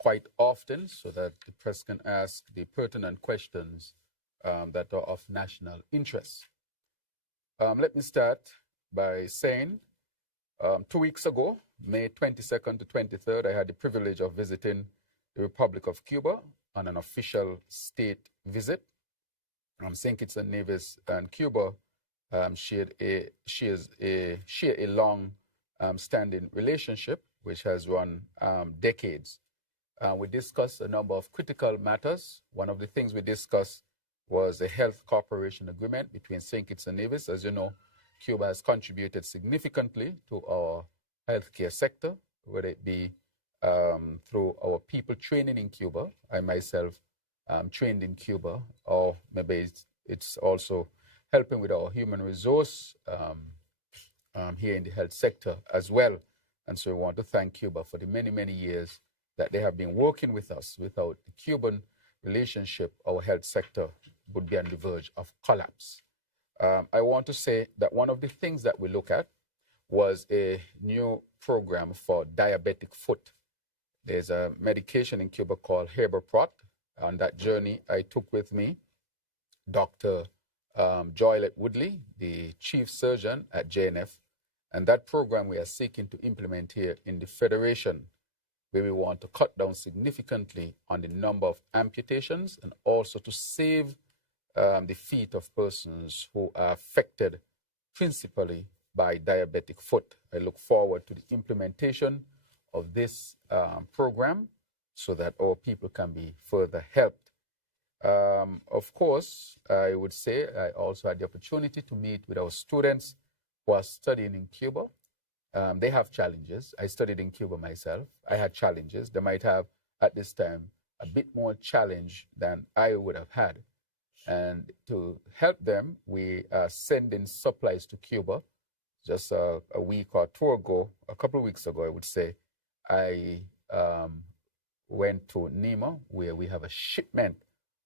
quite often so that the press can ask the pertinent questions that are of national interest. Let me start by saying 2 weeks ago, May 22nd to 23rd, I had the privilege of visiting the Republic of Cuba on an official state visit. St. Kitts and Nevis and Cuba share a long standing relationship which has run decades. We discussed a number of critical matters. One of the things we discussed was a health cooperation agreement between St. Kitts and Nevis. As you know, Cuba has contributed significantly to our healthcare sector, whether it be through our people training in Cuba. I myself trained in Cuba, or maybe it's also helping with our human resource here in the health sector as well. And so we want to thank Cuba for the many, many years that they have been working with us. Without the Cuban relationship, our health sector would be on the verge of collapse. I want to say that one of the things that we look at was a new program for diabetic foot. There's a medication in Cuba called Herberprot. On that journey, I took with me Dr. Joylet Woodley, the chief surgeon at JNF, and that program we are seeking to implement here in the Federation, where we want to cut down significantly on the number of amputations and also to save the feet of persons who are affected principally by diabetic foot. I look forward to the implementation of this program so that our people can be further helped. Of course, I would say I also had the opportunity to meet with our students who are studying in Cuba. They have challenges. I studied in Cuba myself. I had challenges. They might have, at this time, a bit more challenge than I would have had. And to help them, we are sending supplies to Cuba. Just a week or two ago, a couple of weeks ago, I would say, I went to Nima, where we have a shipment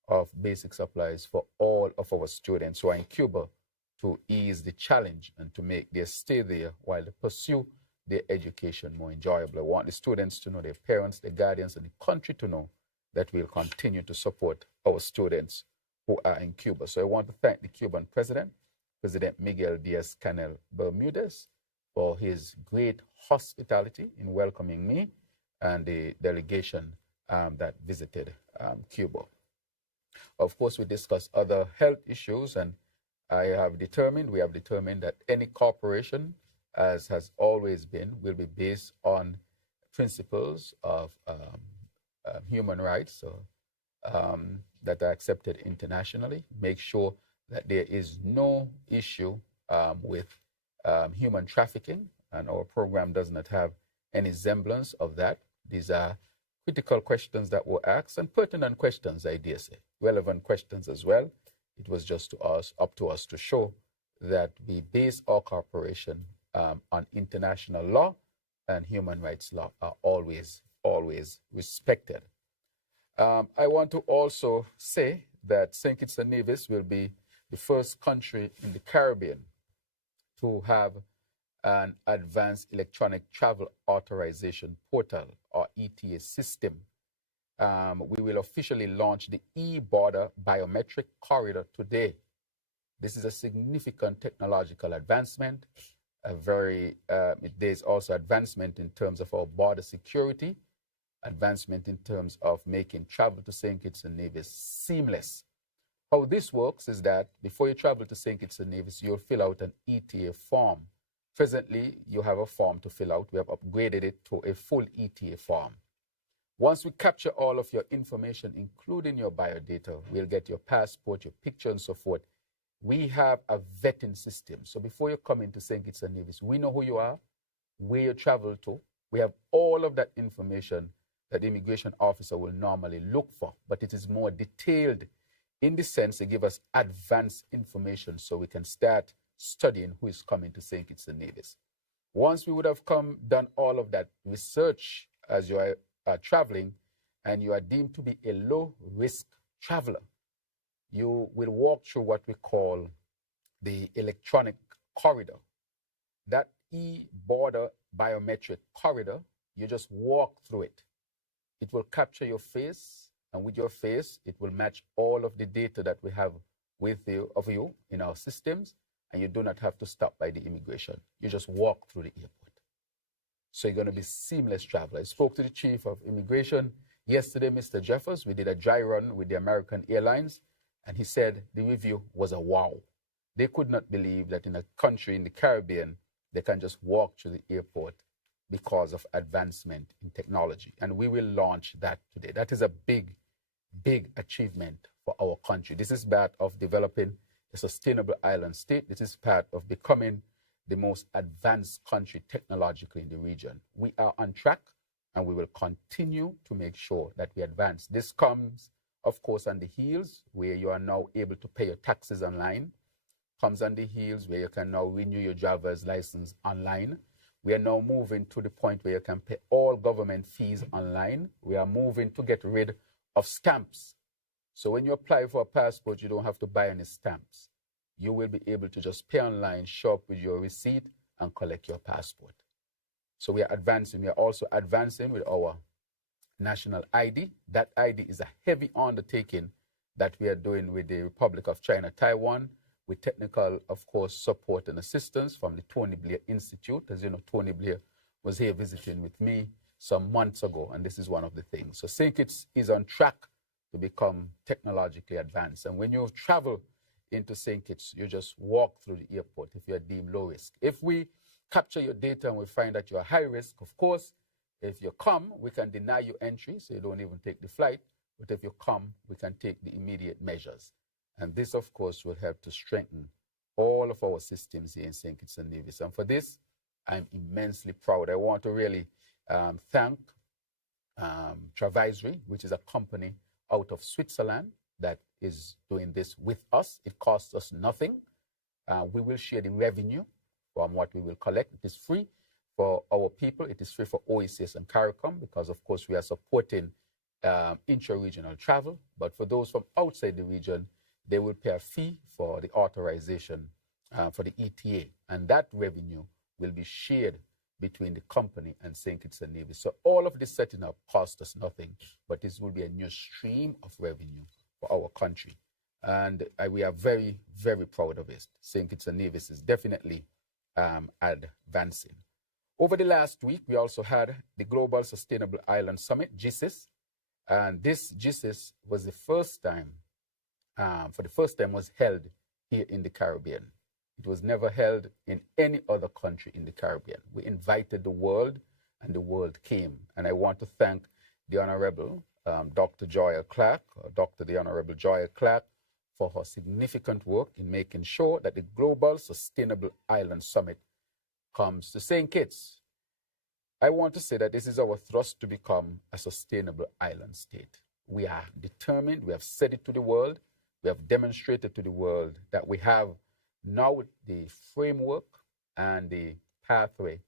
of basic supplies for all of our students who are in Cuba to ease the challenge and to make their stay there while they pursue their education more enjoyable. I want the students to know, their parents, their guardians, and the country to know that we'll continue to support our students who are in Cuba. So I want to thank the Cuban president, President Miguel Diaz-Canel Bermudez, for his great hospitality in welcoming me and the delegation that visited Cuba. Of course, we discussed other health issues, and we have determined that any cooperation, as has always been, will be based on principles of human rights that are accepted internationally. Make sure that there is no issue with human trafficking, and our program does not have any semblance of that. These are critical questions that were asked, and pertinent questions, I dare say, relevant questions as well. It was just up to us to show that we base our cooperation on international law, and human rights law are always respected. I want to also say that St. Kitts and Nevis will be the first country in the Caribbean to have an advanced electronic travel authorization portal, or ETA system. We will officially launch the e-border biometric corridor today. This is a significant technological advancement. There's also advancement in terms of our border security, advancement in terms of making travel to St. Kitts and Nevis seamless. How this works is that before you travel to St. Kitts and Nevis, you'll fill out an ETA form. Presently, you have a form to fill out. We have upgraded it to a full ETA form. Once we capture all of your information, including your biodata, we'll get your passport, your picture, and so forth. We have a vetting system. So before you come into St. Kitts and Nevis, we know who you are, where you travel to. We have all of that information that the immigration officer will normally look for, but it is more detailed in the sense they give us advanced information so we can start studying who is coming to St. Kitts and Nevis. Once we would have done all of that research as you are traveling, and you are deemed to be a low-risk traveler, you will walk through what we call the electronic corridor. That e-border biometric corridor, you just walk through it. It will capture your face, and with your face, it will match all of the data that we have of you in our systems, and you do not have to stop by the immigration. You just walk through the airport. So you're going to be seamless travel. I spoke to the chief of immigration yesterday, Mr. Jeffers. We did a dry run with the American Airlines, and he said the review was a wow. They could not believe that in a country in the Caribbean, they can just walk through the airport because of advancement in technology. And we will launch that today. That is a big, big achievement for our country. This is part of developing a sustainable island state. This is part of becoming the most advanced country technologically in the region. We are on track, and we will continue to make sure that we advance. This comes, of course, on the heels where you are now able to pay your taxes online. Comes on the heels where you can now renew your driver's license online. We are now moving to the point where you can pay all government fees online. We are moving to get rid of stamps. So when you apply for a passport, you don't have to buy any stamps. You will be able to just pay online, show up with your receipt, and collect your passport. So we are advancing. We are also advancing with our national ID. That ID is a heavy undertaking that we are doing with the Republic of China, Taiwan, with technical, of course, support and assistance from the Tony Blair Institute. As you know, Tony Blair was here visiting with me some months ago, and this is one of the things. So St. Kitts is on track to become technologically advanced. And when you travel into St. Kitts, you just walk through the airport if you are deemed low risk. If we capture your data and we find that you are high risk, of course, if you come, we can deny you entry, so you don't even take the flight. But if you come, we can take the immediate measures. And this, of course, will help to strengthen all of our systems here in St. Kitts and Nevis. And for this, I'm immensely proud. I want to really thank Travisory, which is a company out of Switzerland that is doing this with us. It costs us nothing. We will share the revenue from what we will collect. It is free for our people. It is free for OECS and CARICOM because, of course, we are supporting intra-regional travel. But for those from outside the region, they will pay a fee for the authorization for the ETA. And that revenue will be shared between the company and St. Kitts and Nevis. So all of this setting up cost us nothing, but this will be a new stream of revenue for our country. And we are very, very proud of it. St. Kitts and Nevis is definitely advancing. Over the last week, we also had the Global Sustainable Island Summit, GSIS. And this GSIS was the first time, was held here in the Caribbean. It was never held in any other country in the Caribbean. We invited the world, and the world came. And I want to thank the Honorable Dr. the Honorable Joya Clark, for her significant work in making sure that the Global Sustainable Island Summit comes to St. Kitts. I want to say that this is our thrust to become a sustainable island state. We are determined, we have said it to the world, we have demonstrated to the world that we have now the framework and the pathway,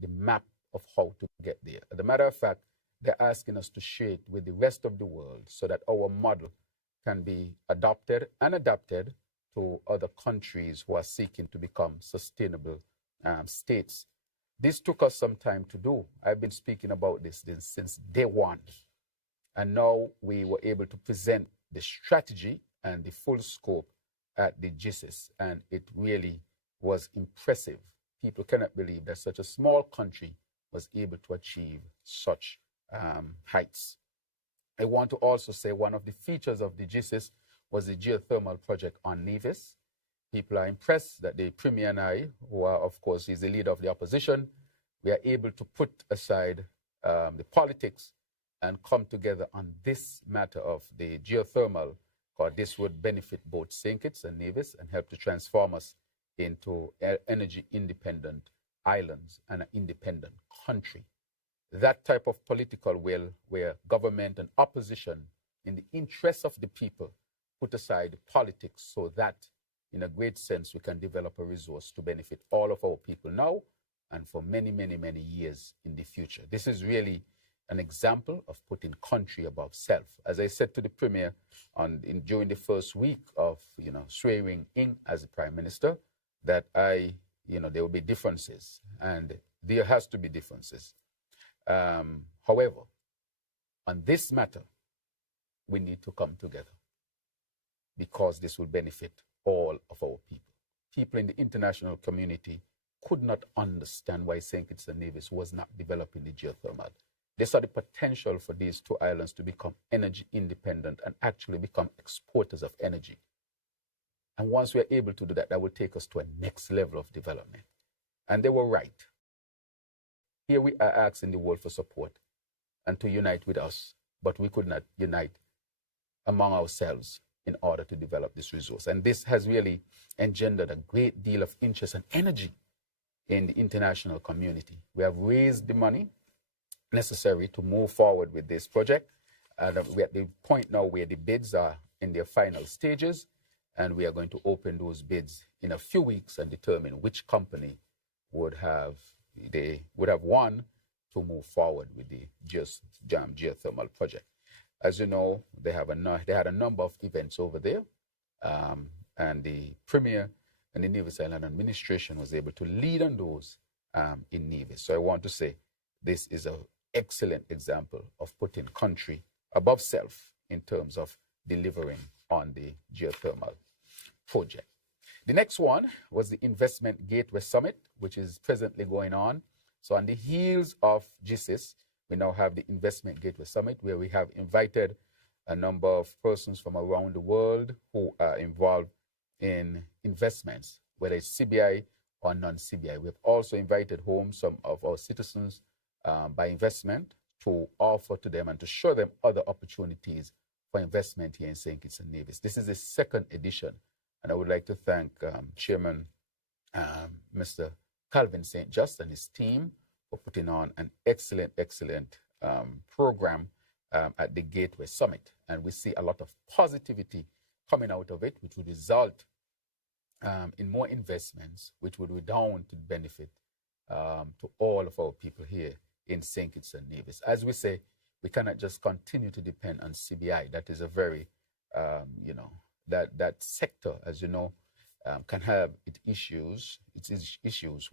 the map of how to get there. As a matter of fact, they're asking us to share it with the rest of the world so that our model can be adopted and adapted to other countries who are seeking to become sustainable states. This took us some time to do. I've been speaking about this since day one. And now we were able to present the strategy and the full scope at the GSIS. And it really was impressive. People cannot believe that such a small country was able to achieve such heights. I want to also say one of the features of the GSIS was the geothermal project on Nevis. People are impressed that the Premier and I, who are, of course, is the leader of the opposition, we are able to put aside the politics and come together on this matter of the geothermal, because this would benefit both St. Kitts and Nevis and help to transform us into energy independent islands and an independent country. That type of political will where government and opposition, in the interests of the people, put aside politics so that, in a great sense, we can develop a resource to benefit all of our people now and for many, many, many years in the future. This is really an example of putting country above self. As I said to the Premier during the first week of swearing in as the Prime Minister, that there will be differences, and there has to be differences. However, On this matter, we need to come together because this will benefit all of our people. People in the international community could not understand why St. Kitts and Nevis was not developing the geothermal. They saw the potential for these two islands to become energy independent and actually become exporters of energy. And once we are able to do that, that will take us to a next level of development. And they were right. Here we are asking the world for support and to unite with us, but we could not unite among ourselves in order to develop this resource. And this has really engendered a great deal of interest and energy in the international community. We have raised the money necessary to move forward with this project. And we're at the point now where the bids are in their final stages, and we are going to open those bids in a few weeks and determine which company would have won to move forward with the geothermal project. As you know, they had a number of events over there, and the Premier and the Nevis Island administration was able to lead on those in Nevis. So I want to say this is an excellent example of putting country above self in terms of delivering on the geothermal project. The next one was the Investment Gateway Summit, which is presently going on. So on the heels of GSIS, we now have the Investment Gateway Summit, where we have invited a number of persons from around the world who are involved in investments, whether it's CBI or non-CBI. We've also invited home some of our citizens by investment to offer to them and to show them other opportunities for investment here in St. Kitts and Nevis. This is the second edition, and I would like to thank Chairman Mr. Calvin St. Just and his team for putting on an excellent program at the Gateway Summit. And we see a lot of positivity coming out of it, which would result in more investments, which would redound to benefit to all of our people here in St. Kitts and Nevis. As we say, we cannot just continue to depend on CBI. That is a very, that sector, as you know, can have its issues.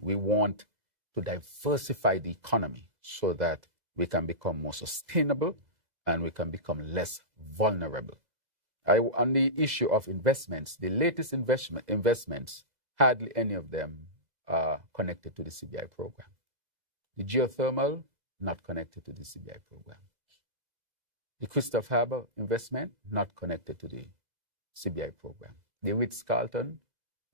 We want to diversify the economy so that we can become more sustainable and we can become less vulnerable. On the issue of investments, the latest investments, hardly any of them are connected to the CBI program. The geothermal, not connected to the CBI program. The Christoph Harbour investment, not connected to the CBI program. The Ritz-Carlton,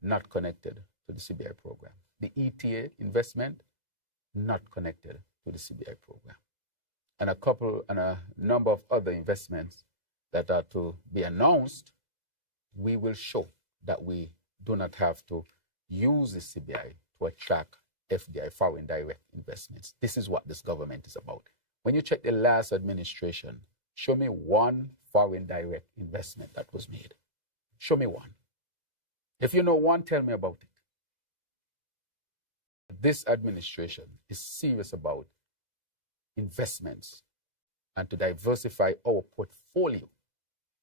not connected to the CBI program. The ETA investment, not connected to the CBI program. And a number of other investments that are to be announced, we will show that we do not have to use the CBI to attract FDI, foreign direct investments. This is what this government is about. When you check the last administration, show me one foreign direct investment that was made. Show me one. If you know one, tell me about it. This administration is serious about investments and to diversify our portfolio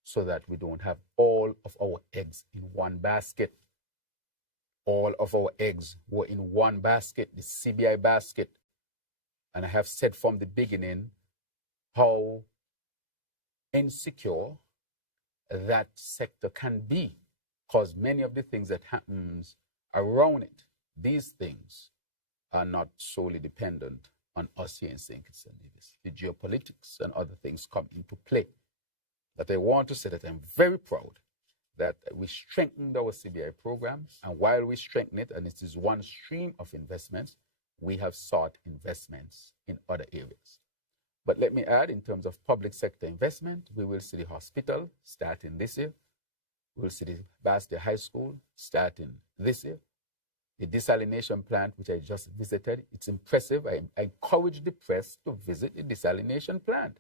so that we don't have all of our eggs in one basket. All of our eggs were in one basket, the CBI basket. And I have said from the beginning how insecure that sector can be, because many of the things that happens around it, these things are not solely dependent on us here in St. Kitts and Nevis. The geopolitics and other things come into play. But I want to say that I'm very proud that we strengthened our CBI program, and while we strengthen it, and it is one stream of investments, we have sought investments in other areas. But let me add, in terms of public sector investment, we will see the hospital starting this year. We'll see the Bastia High School starting this year. The desalination plant, which I just visited, it's impressive. I encourage the press to visit the desalination plant,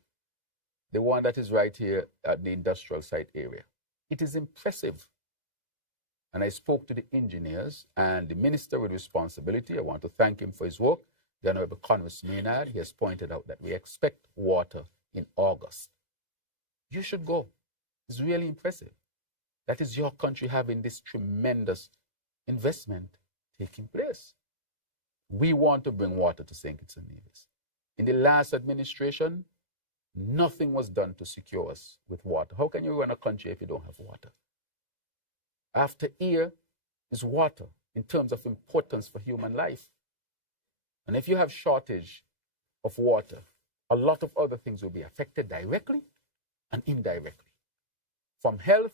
the one that is right here at the industrial site area. It is impressive. And I spoke to the engineers and the minister with responsibility. I want to thank him for his work. The Honorable Congress Maynard, he has pointed out that we expect water in August. You should go. It's really impressive. That is your country having this tremendous investment taking place. We want to bring water to St. Kitts and Nevis. In the last administration, Nothing was done to secure us with water. How can you run a country if you don't have water? After air is water in terms of importance for human life. And if you have shortage of water, a lot of other things will be affected directly and indirectly, from health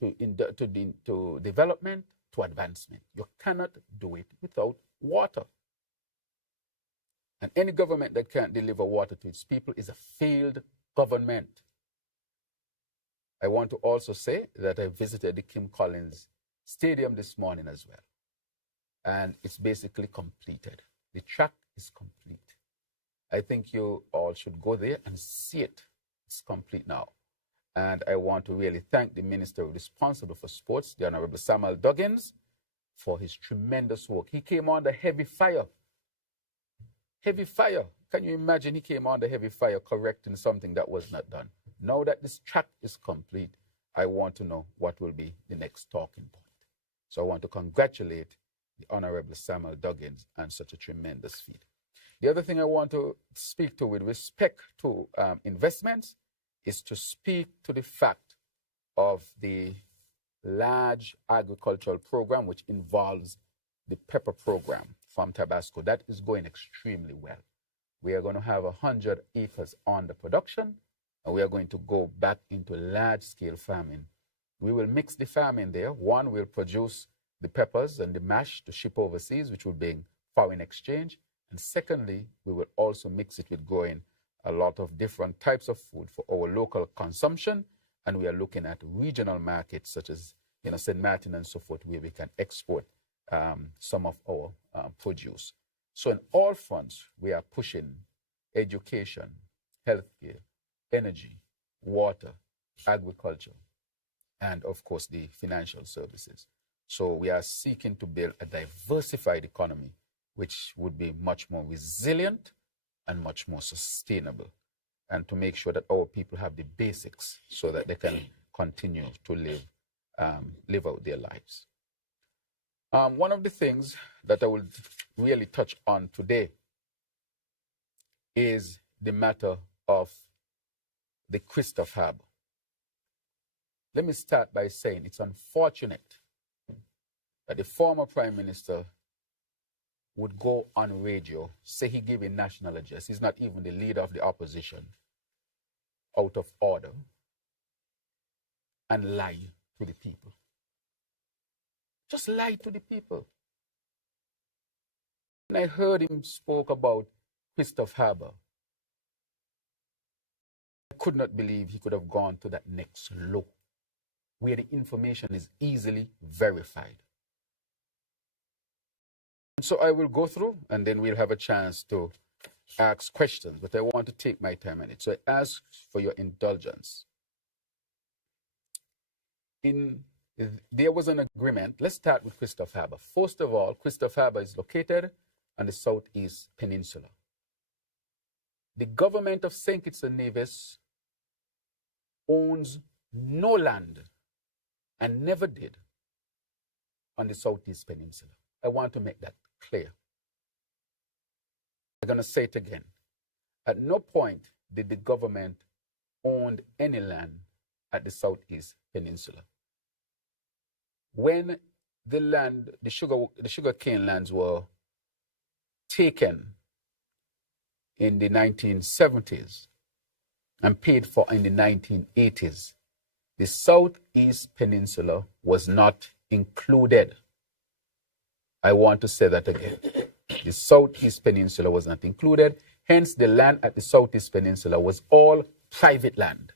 to development to advancement. You cannot do it without water. And any government that can't deliver water to its people is a failed government. I want to also say that I visited the Kim Collins Stadium this morning as well. And it's basically completed. The track is complete. I think you all should go there and see it. It's complete now. And I want to really thank the Minister responsible for sports, the Honorable Samuel Duggins, for his tremendous work. He came under heavy fire. Heavy fire. Can you imagine he came under heavy fire correcting something that was not done? Now that this track is complete, I want to know what will be the next talking point. So I want to congratulate the Honorable Samuel Duggins on such a tremendous feat. The other thing I want to speak to with respect to investments is to speak to the fact of the large agricultural program which involves the pepper program from Tabasco. That is going extremely well. We are going to have 100 acres on the production, and we are going to go back into large-scale farming. We will mix the farming there. One, we'll produce the peppers and the mash to ship overseas, which will bring foreign exchange. And secondly, we will also mix it with growing a lot of different types of food for our local consumption. And we are looking at regional markets such as St. Martin and so forth, where we can export some of our produce. So in all fronts, we are pushing education, healthcare, energy, water, agriculture, and of course the financial services. So we are seeking to build a diversified economy which would be much more resilient and much more sustainable, and to make sure that our people have the basics so that they can continue to live out their lives. One of the things that I will really touch on today is the matter of the Christophe Harbor. Let me start by saying it's unfortunate that the former Prime Minister would go on radio, say he gave a national address. He's not even the leader of the opposition, out of order, and lie to the people. Just lie to the people. When I heard him spoke about Christophe Harbor, I could not believe he could have gone to that next low, where the information is easily verified. So I will go through, and then we'll have a chance to ask questions, but I want to take my time on it. So I ask for your indulgence. There was an agreement. Let's start with Christophe Harbor. First of all, Christophe Harbor is located on the Southeast Peninsula. The government of St. Kitts and Nevis owns no land and never did on the Southeast Peninsula. I want to make that clear. I'm going to say it again. At no point did the government own any land at the Southeast Peninsula. When the sugar cane lands were taken in the 1970s and paid for in the 1980s, the Southeast Peninsula was not included. I want to say that again. The Southeast Peninsula was not included. Hence, the land at the Southeast Peninsula was all private land.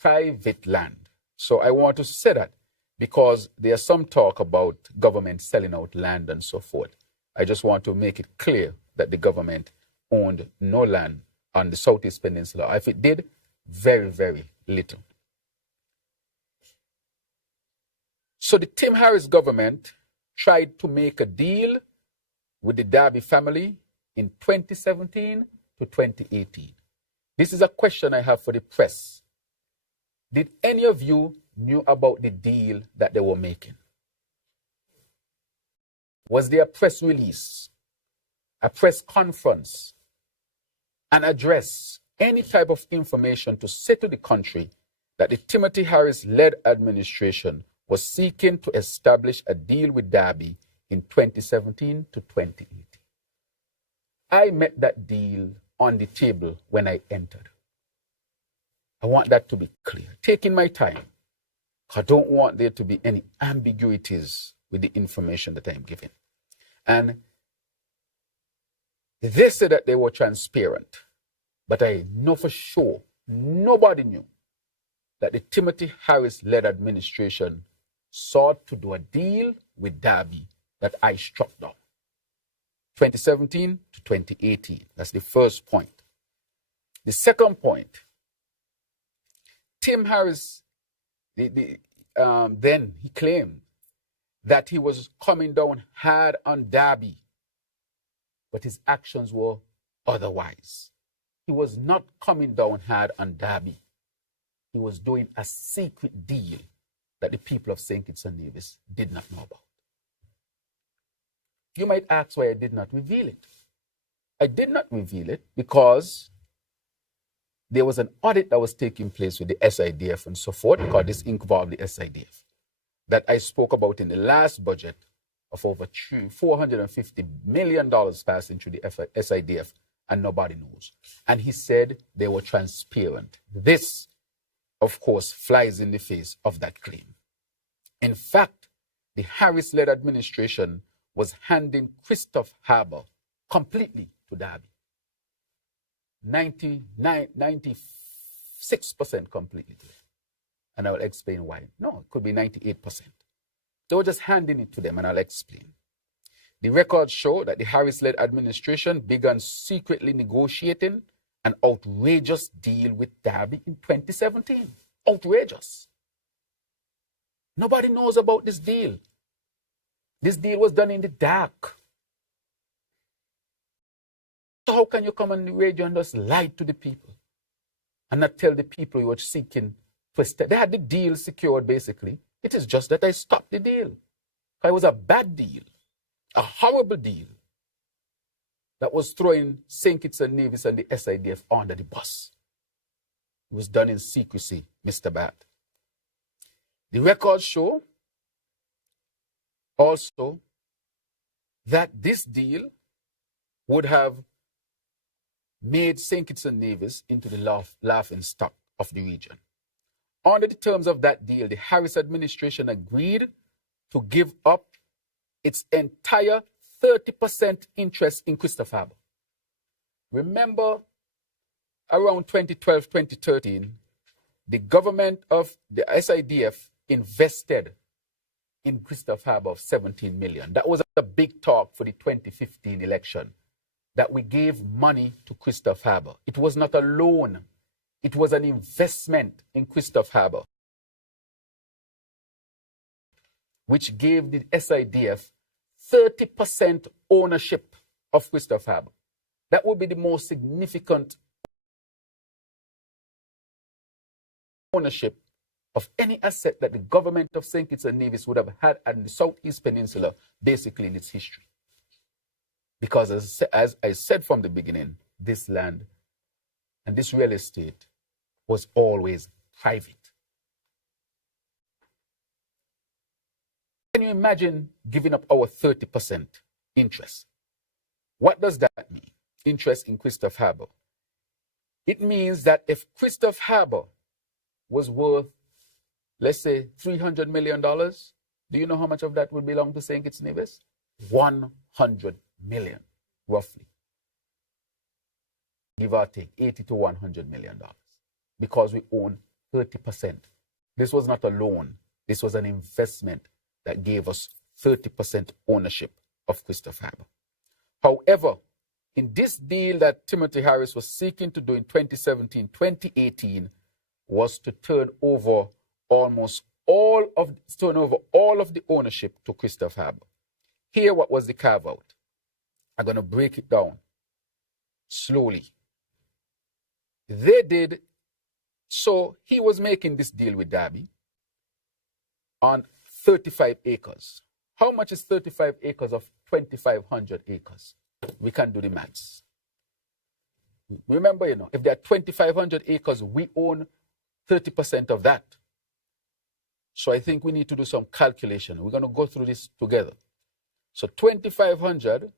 Private land. So I want to say that because there's some talk about government selling out land and so forth. I just want to make it clear that the government owned no land on the Southeast Peninsula. If it did, very, very little. So the Tim Harris government tried to make a deal with the Darby family in 2017 to 2018. This is a question I have for the press. Did any of you knew about the deal that they were making? Was there a press release, a press conference, and address any type of information to say to the country that the Timothy Harris-led administration was seeking to establish a deal with Derby in 2017 to 2018. I met that deal on the table when I entered. I want that to be clear. Taking my time. I don't want there to be any ambiguities with the information that I'm giving. And they said that they were transparent, but I know for sure nobody knew that the Timothy Harris-led administration sought to do a deal with Derby that I struck down. 2017 to 2018. That's the first point. The second point, Tim Harris, then he claimed that he was coming down hard on Derby, but his actions were otherwise. He was not coming down hard on Derby. He was doing a secret deal that the people of St. Kitts and Nevis did not know about. You might ask why I did not reveal it. I did not reveal it because there was an audit that was taking place with the SIDF and so forth, because this involved the SIDF, that I spoke about in the last budget of over $450 million passing through the SIDF, and nobody knows. And he said they were transparent. This, of course, flies in the face of that claim. In fact, the Harris-led administration was handing Christophe Harbour completely to Derby. 96% completely to them. And I will explain why. No, it could be 98%. They were just handing it to them, and I'll explain. The records show that the Harris-led administration began secretly negotiating an outrageous deal with Derby in 2017. Outrageous. Nobody knows about this deal. This deal was done in the dark. So how can you come on the radio and just lie to the people and not tell the people you were seeking? They had the deal secured, basically. It is just that I stopped the deal. It was a bad deal, a horrible deal that was throwing St. Kitts and Nevis and the SIDF under the bus. It was done in secrecy, Mr. Bat. The records show also that this deal would have made St. Kitts and Nevis into the laughing stock of the region. Under the terms of that deal, the Harris administration agreed to give up its entire 30% interest in Christophe Harbour. Remember, around 2012, 2013, the government of the SIDF invested in Christophe Harbour of $17 million. That was a big talk for the 2015 election, that we gave money to Christophe Harbour. It was not a loan. It was an investment in Christophe Harbour, which gave the SIDF 30% ownership of Christophe Harbour. That would be the most significant ownership of any asset that the government of St. Kitts and Nevis would have had in the Southeast Peninsula, basically in its history. Because as I said from the beginning, this land and this real estate was always private. Can you imagine giving up our 30% interest? What does that mean? Interest in Christophe Harbour. It means that if Christophe Harbour was worth, let's say, $300 million, do you know how much of that would belong to St. Kitts Nevis? 100 million, roughly. Give or take, 80 to $100 million, because we own 30%. This was not a loan. This was an investment that gave us 30% ownership of Christophe Harbour. However, in this deal that Timothy Harris was seeking to do in 2017, 2018, was to turn over all of the ownership to Christophe Harbour. Here, what was the carve out? I'm going to break it down slowly. They did, so he was making this deal with Derby on 35 acres. How much is 35 acres of 2,500 acres? We can do the maths. Remember, if there are 2,500 acres, we own 30% of that. So I think we need to do some calculation. We're going to go through this together. So 2,500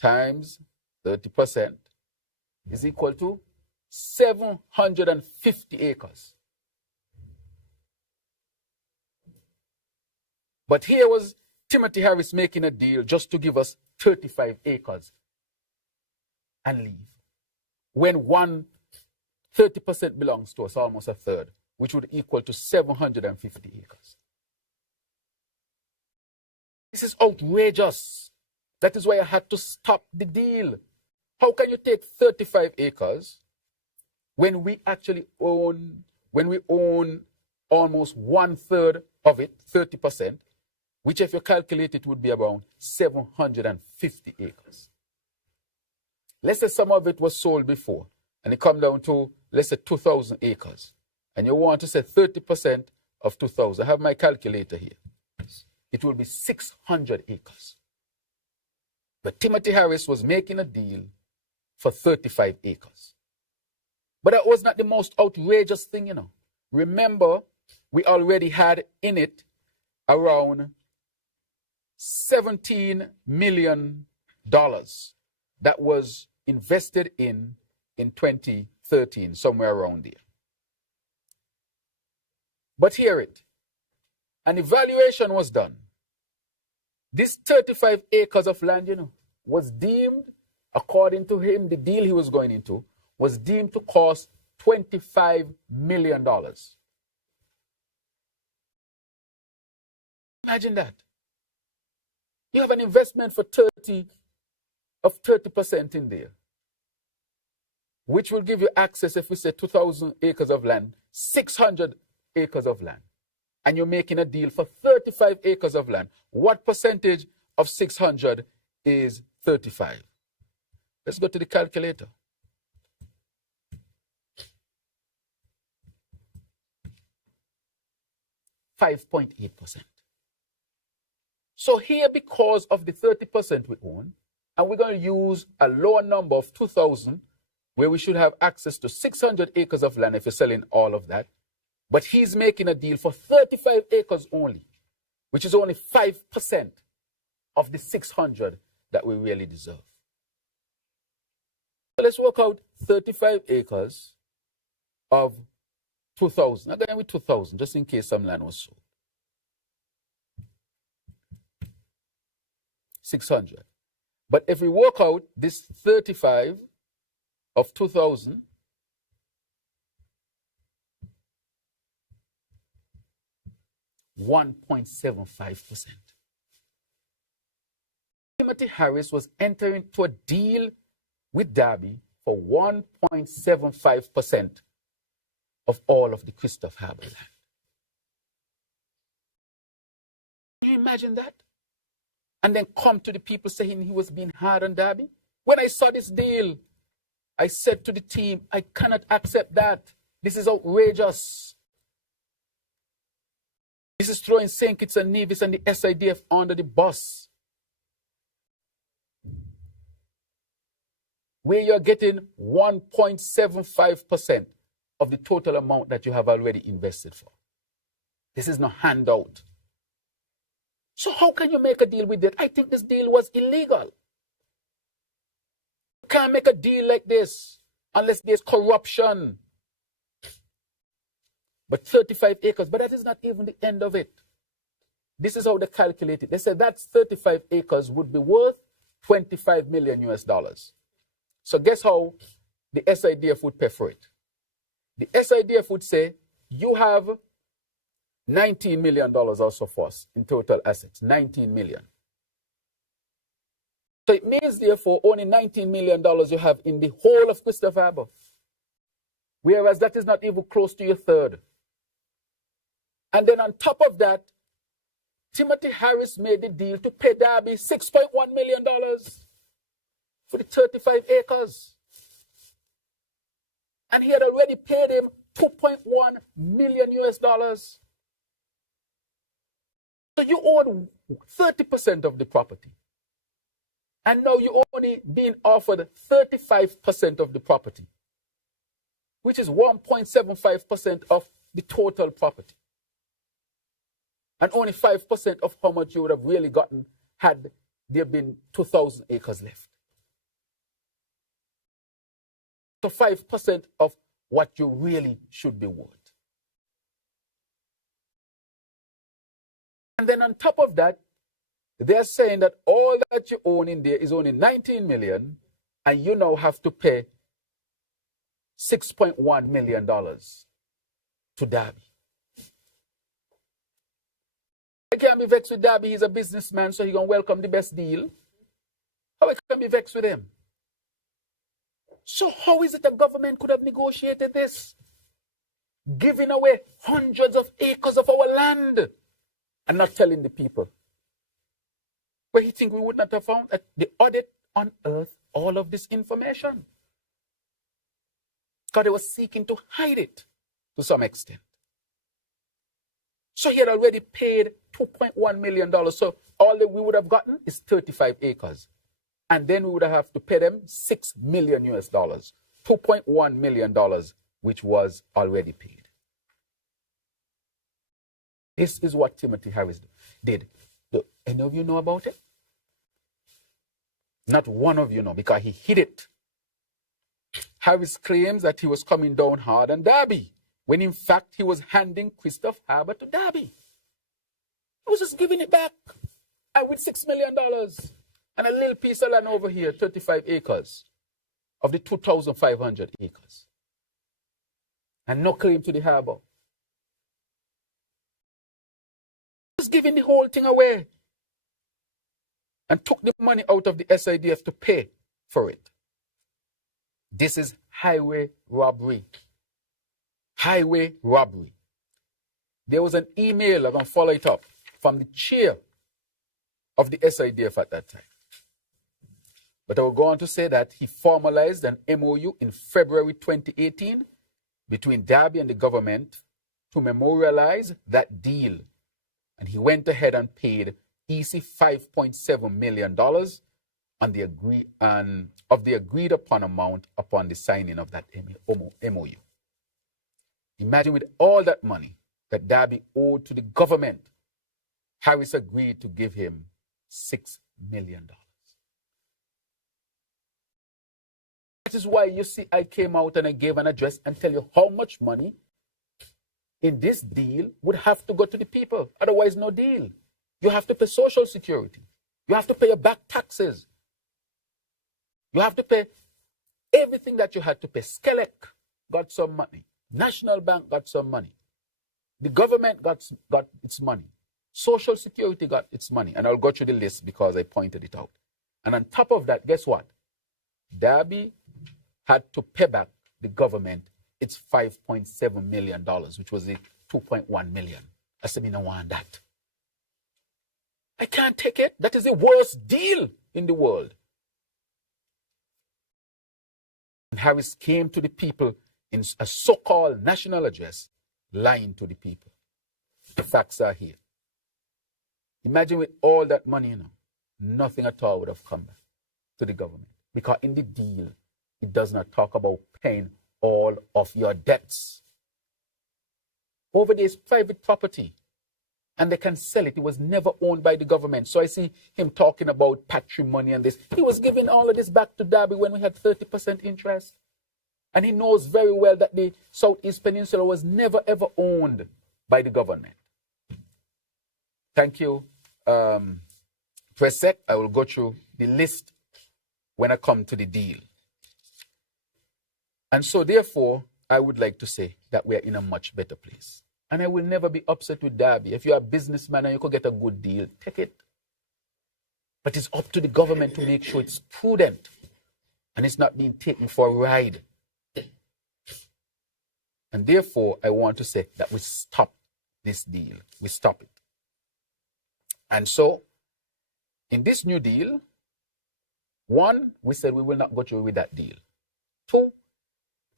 times 30% is equal to 750 acres. But here was Timothy Harris making a deal just to give us 35 acres and leave. When 30% belongs to us, almost a third, which would equal to 750 acres. This is outrageous. That is why I had to stop the deal. How can you take 35 acres when we actually own almost 1/3 of it, 30%, which if you calculate it would be around 750 acres. Let's say some of it was sold before, and it come down to, let's say, 2,000 acres. And you want to say 30% of 2,000. I have my calculator here. It will be 600 acres. But Timothy Harris was making a deal for 35 acres. But that was not the most outrageous thing, Remember, we already had in it around $17 million that was invested in 2013, somewhere around there. But hear it. An evaluation was done. This 35 acres of land, was deemed, according to him, the deal he was going into, was deemed to cost $25 million. Imagine that. You have an investment for 30% in there, which will give you access, if we say 2,000 acres of land, 600 acres of land. And you're making a deal for 35 acres of land. What percentage of 600 is 35? Let's go to the calculator. .8%. So here, because of the 30% we own, and we're going to use a lower number of 2,000, where we should have access to 600 acres of land if you're selling all of that. But he's making a deal for 35 acres only, which is only 5% of the 600 that we really deserve. So let's work out 35 acres of 2,000. I'm going with 2,000, just in case some land was sold. 600. But if we work out this 35 of 2,000, .75%. Timothy Harris was entering into a deal with Darby for 1.75% of all of the Christopher Harbour land. Can you imagine that? And then come to the people saying he was being hard on Darby? When I saw this deal, I said to the team, I cannot accept that. This is outrageous. This is throwing St. Kitts and Nevis and the SIDF under the bus, where you're getting 1.75% of the total amount that you have already invested for. This is no handout. So how can you make a deal with that? I think this deal was illegal. You can't make a deal like this unless there's corruption. But 35 acres, but that is not even the end of it. This is how they calculate it. They said that 35 acres would be worth $25 million US. So guess how the SIDF would pay for it? The SIDF would say, you have $19 million also for us in total assets, 19 million. So it means, therefore, only $19 million you have in the whole of Christopher Harbour, whereas that is not even close to your third. And then on top of that, Timothy Harris made the deal to pay Darby $6.1 million for the 35 acres. And he had already paid him $2.1 million US. So you own 30% of the property. And now you're only being offered 35% of the property, which is 1.75% of the total property. And only 5% of how much you would have really gotten had there been 2,000 acres left. So 5% of what you really should be worth. And then on top of that, they're saying that all that you own in there is only 19 million, and you now have to pay $6.1 million to Darby. I can't be vexed with Darby. He's a businessman, so he's going to welcome the best deal. How I can be vexed with him? So how is it the government could have negotiated this? Giving away hundreds of acres of our land and not telling the people. Where he think we would not have found that the audit unearthed all of this information. Because they were seeking to hide it to some extent. So he had already paid $2.1 million. So all that we would have gotten is 35 acres. And then we would have to pay them $6 million US, $2.1 million, which was already paid. This is what Timothy Harris did. Do any of you know about it? Not one of you know, because he hid it. Harris claims that he was coming down hard on Darby, when in fact he was handing Christopher Harbour to Darby. He was just giving it back. And with $6 million. And a little piece of land over here, 35 acres of the 2,500 acres. And no claim to the harbour. Just giving the whole thing away. And took the money out of the SIDF to pay for it. This is highway robbery. Highway robbery. There was an email, I'm going to follow it up, from the chair of the SIDF at that time. But I will go on to say that he formalized an MOU in February 2018 between Darby and the government to memorialize that deal. And he went ahead and paid EC $5.7 million on the agreed upon amount upon the signing of that MOU. Imagine with all that money that Darby owed to the government, Harris agreed to give him $6 million. That is why you see I came out and I gave an address and tell you how much money in this deal would have to go to the people. Otherwise, no deal. You have to pay Social Security. You have to pay your back taxes. You have to pay everything that you had to pay. Skelec got some money. National Bank got some money. The government got its money. Social Security got its money. And I'll go through the list because I pointed it out. And on top of that, guess what? Darby had to pay back the government its $5.7 million, which was the $2.1 million. I said, I don't want that. I can't take it. That is the worst deal in the world. And Harris came to the people in a so-called national address, lying to the people. The facts are here. Imagine with all that money, nothing at all would have come back to the government. Because in the deal, it does not talk about paying all of your debts. Over there is private property, and they can sell it. It was never owned by the government. So I see him talking about patrimony and this. He was giving all of this back to Darby when we had 30% interest. And he knows very well that the Southeast Peninsula was never ever owned by the government. Thank you, Press. I will go through the list when I come to the deal. And so therefore, I would like to say that we are in a much better place. And I will never be upset with Darby. If you're a businessman and you could get a good deal, take it. But it's up to the government to make sure it's prudent and it's not being taken for a ride. And therefore, I want to say that we stop this deal. We stop it. And so, in this new deal, one, we said we will not go through with that deal. Two,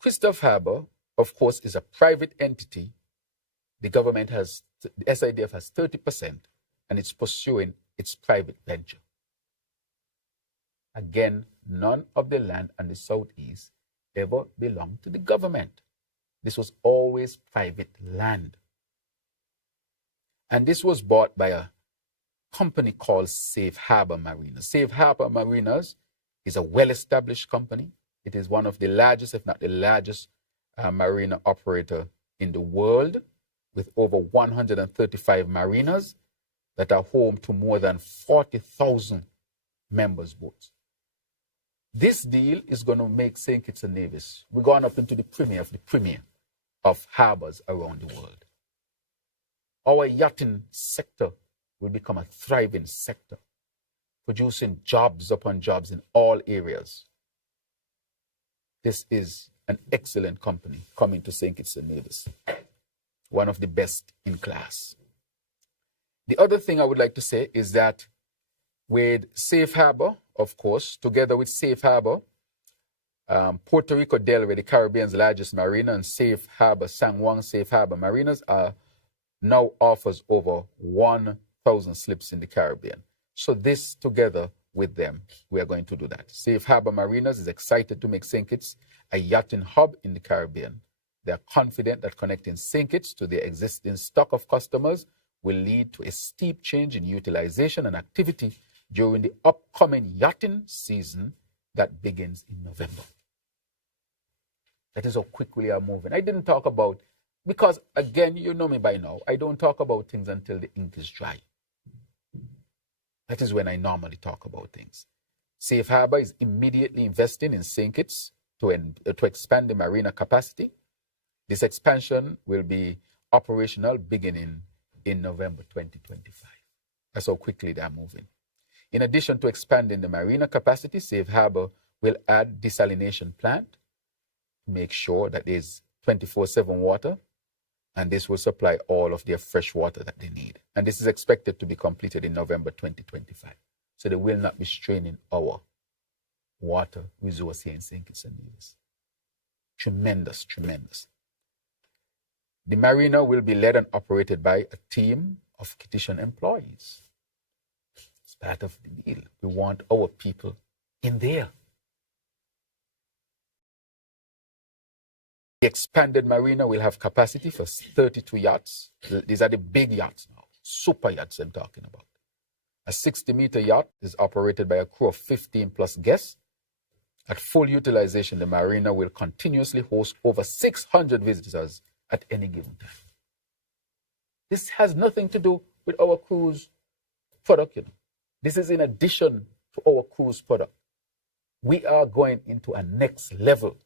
Christopher Harbour, of course, is a private entity. The government has, the SIDF has 30%, and it's pursuing its private venture. Again, none of the land on the southeast ever belonged to the government. This was always private land. And this was bought by a company called Safe Harbor Marinas. Safe Harbor Marinas is a well-established company. It is one of the largest, if not the largest, marina operator in the world, with over 135 marinas that are home to more than 40,000 members' boats. This deal is going to make St. Kitts and Nevis, we're going up into the premier of harbors around the world. Our yachting sector will become a thriving sector, producing jobs upon jobs in all areas. This is an excellent company coming to St. Kitts and Nevis, one of the best in class. The other thing I would like to say is that with Safe Harbor, of course, together with Safe Harbor, Puerto Rico Delray, the Caribbean's largest marina, and Safe Harbor, San Juan Safe Harbor Marinas now offers over 1,000 slips in the Caribbean. So this, together with them, we are going to do that. Safe Harbor Marinas is excited to make St. Kitts a yachting hub in the Caribbean. They are confident that connecting St. Kitts to their existing stock of customers will lead to a steep change in utilization and activity during the upcoming yachting season that begins in November. That is how quickly we are moving. I didn't talk about, because again, you know me by now, I don't talk about things until the ink is dry. That is when I normally talk about things. Safe Harbor is immediately investing in St. Kitts to expand the marina capacity. This expansion will be operational beginning in November 2025. That's how quickly they're moving. In addition to expanding the marina capacity, Safe Harbor will add desalination plant to make sure that there's 24/7 water, and this will supply all of their fresh water that they need. And this is expected to be completed in November 2025. So they will not be straining our water resource here in St. Kitts and Nevis. Tremendous, tremendous. The marina will be led and operated by a team of Kittitian employees. It's part of the deal. We want our people in there. The expanded marina will have capacity for 32 yachts. These are the big yachts now, super yachts I'm talking about. A 60-meter yacht is operated by a crew of 15 plus guests. At full utilization, the marina will continuously host over 600 visitors at any given time. This has nothing to do with our cruise product. This is in addition to our cruise product. We are going into a next level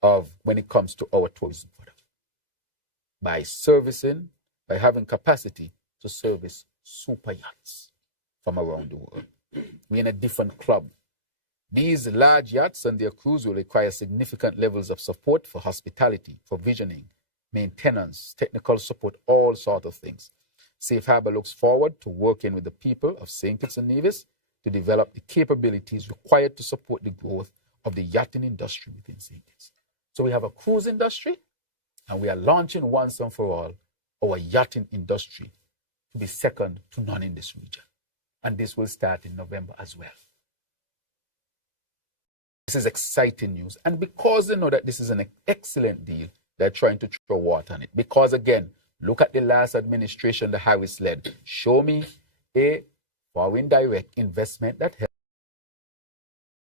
of when it comes to our tourism product. By having capacity to service super yachts from around the world. We're in a different club. These large yachts and their crews will require significant levels of support for hospitality, provisioning, maintenance, technical support, all sorts of things. Safe Harbor looks forward to working with the people of St. Kitts and Nevis to develop the capabilities required to support the growth of the yachting industry within St. Kitts. So we have a cruise industry, and we are launching once and for all our yachting industry to be second to none in this region. And this will start in November as well. This is exciting news. And because they know that this is an excellent deal, they're trying to throw water on it. Because again, look at the last administration the Harris led. Show me a foreign direct investment that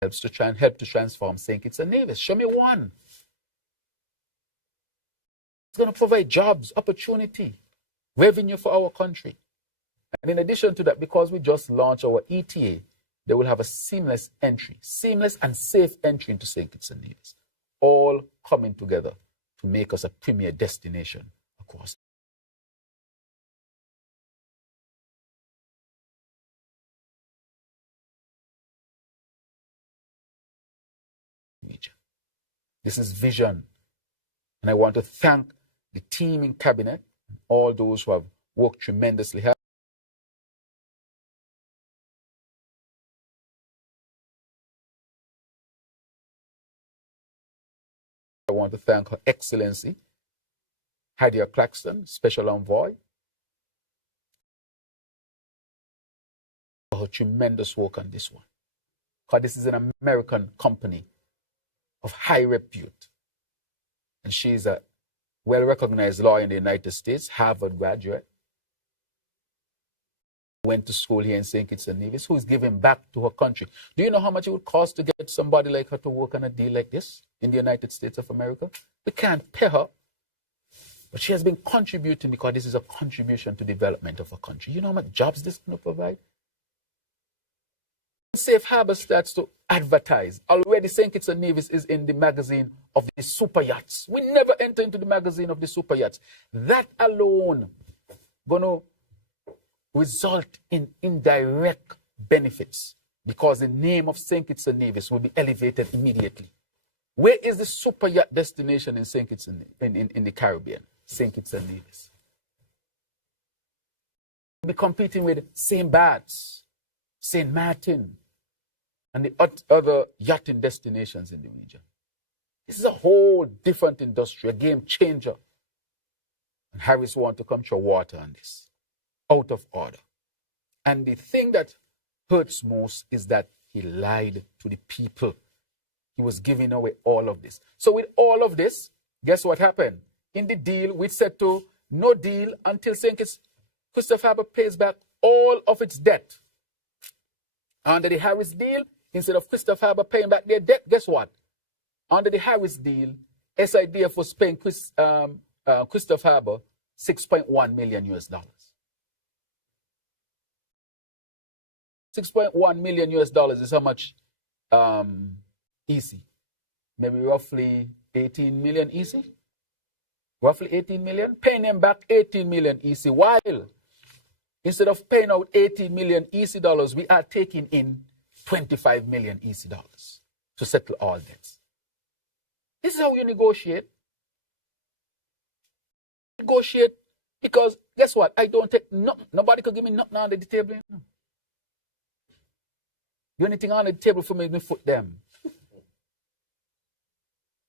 helps to transform St. Kitts and Nevis. Show me one. It's going to provide jobs, opportunity, revenue for our country. And in addition to that, because we just launched our ETA, they will have a seamless and safe entry into St. Kitts and Nevis, all coming together to make us a premier destination across the region. This is vision. And I want to thank the team in cabinet, all those who have worked tremendously hard. I want to thank Her Excellency, Hadia Claxton, Special Envoy, her tremendous work on this one. Because this is an American company of high repute. And she's a well-recognized lawyer in the United States, Harvard graduate. Went to school here in St. Kitts and Nevis, who is giving back to her country. Do you know how much it would cost to get somebody like her to work on a deal like this in the United States of America? We can't pay her. But she has been contributing because this is a contribution to development of a country. You know how much jobs this is going to provide? Safe Harbor starts to advertise. Already St. Kitts and Nevis is in the magazine of the super yachts. We never enter into the magazine of the super yachts. That alone going to result in indirect benefits because the name of St. Kitts and Nevis will be elevated immediately. Where is the super yacht destination in St. Kitts and in the Caribbean? St. Kitts and Nevis. We'll be competing with St. Bart's, St. Martin, and the other yachting destinations in the region. This is a whole different industry, a game changer. And Harris wants to come through water on this, out of order. And the thing that hurts most is that he lied to the people. He was giving away all of this. So with all of this, guess what happened? In the deal, we said to no deal until St. Kitts Christopher Harbour pays back all of its debt. Under the Harris deal, instead of Christopher Harbour paying back their debt, guess what? Under the Harris deal, SIDF was paying Christopher Harbour $6.1 million US. $6.1 million US is how much easy? Maybe roughly 18 million easy? Roughly 18 million? Paying them back 18 million easy. While instead of paying out 18 million easy dollars, we are taking in 25 million easy dollars to settle all debts. This is how you negotiate. Negotiate because guess what? I don't take nothing. Nobody can give me nothing under the table. The only thing on the table for me is my foot them.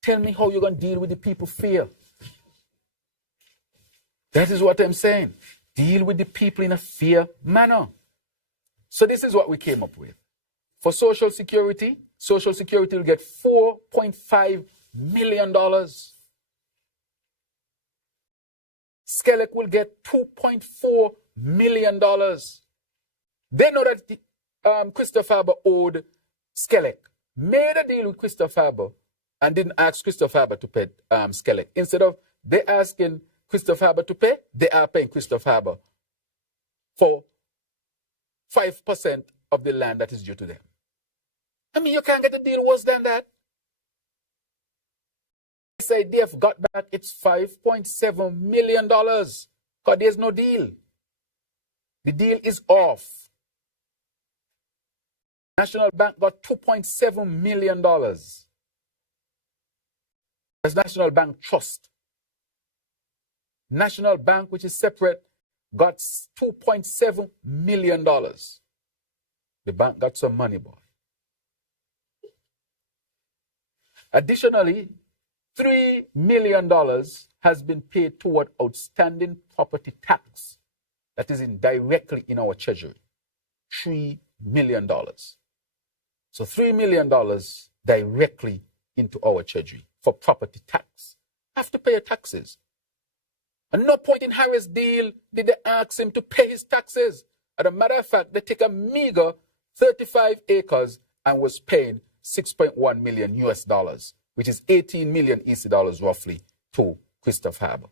Tell me how you're going to deal with the people fear. That is what I'm saying. Deal with the people in a fair manner. So this is what we came up with. For Social Security will get $4.5 million. Skelec will get $2.4 million. They know that Christopher Harbour owed Skelec. Made a deal with Christopher Harbour and didn't ask Christopher Harbour to pay Skelec. Instead of they asking Christopher Harbour to pay, they are paying Christopher Harbour for 5% of the land that is due to them. I mean, you can't get a deal worse than that. SIDF got back its $5.7 million because there's no deal. The deal is off. National Bank got $2.7 million. That's National Bank Trust. National Bank, which is separate, got $2.7 million. The bank got some money, boy. Additionally, $3 million has been paid toward outstanding property tax that is directly in our treasury. $3 million. So $3 million directly into our treasury for property tax. Have to pay your taxes. At no point in Harris' deal did they ask him to pay his taxes. As a matter of fact, they take a meager 35 acres and was paying $6.1 million US, which is 18 million EC dollars roughly to Christopher Harbour.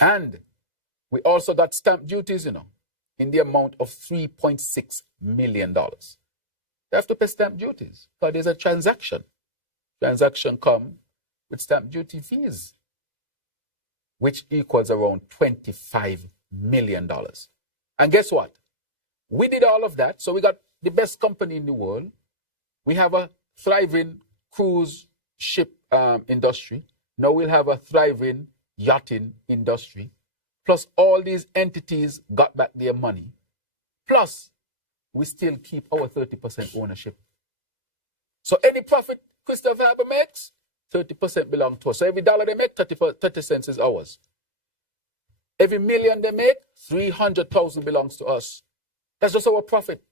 And we also got stamp duties, in the amount of $3.6 million. They have to pay stamp duties because there's a transaction. Transaction come with stamp duty fees, which equals around $25 million. And guess what? We did all of that. So we got the best company in the world. We have a thriving cruise ship industry. Now we'll have a thriving yachting industry. Plus all these entities got back their money. Plus, we still keep our 30% ownership. So any profit Christopher Harbour makes, 30% belongs to us. So every dollar they make, 30 cents is ours. Every million they make, 300,000 belongs to us. That's just our profit.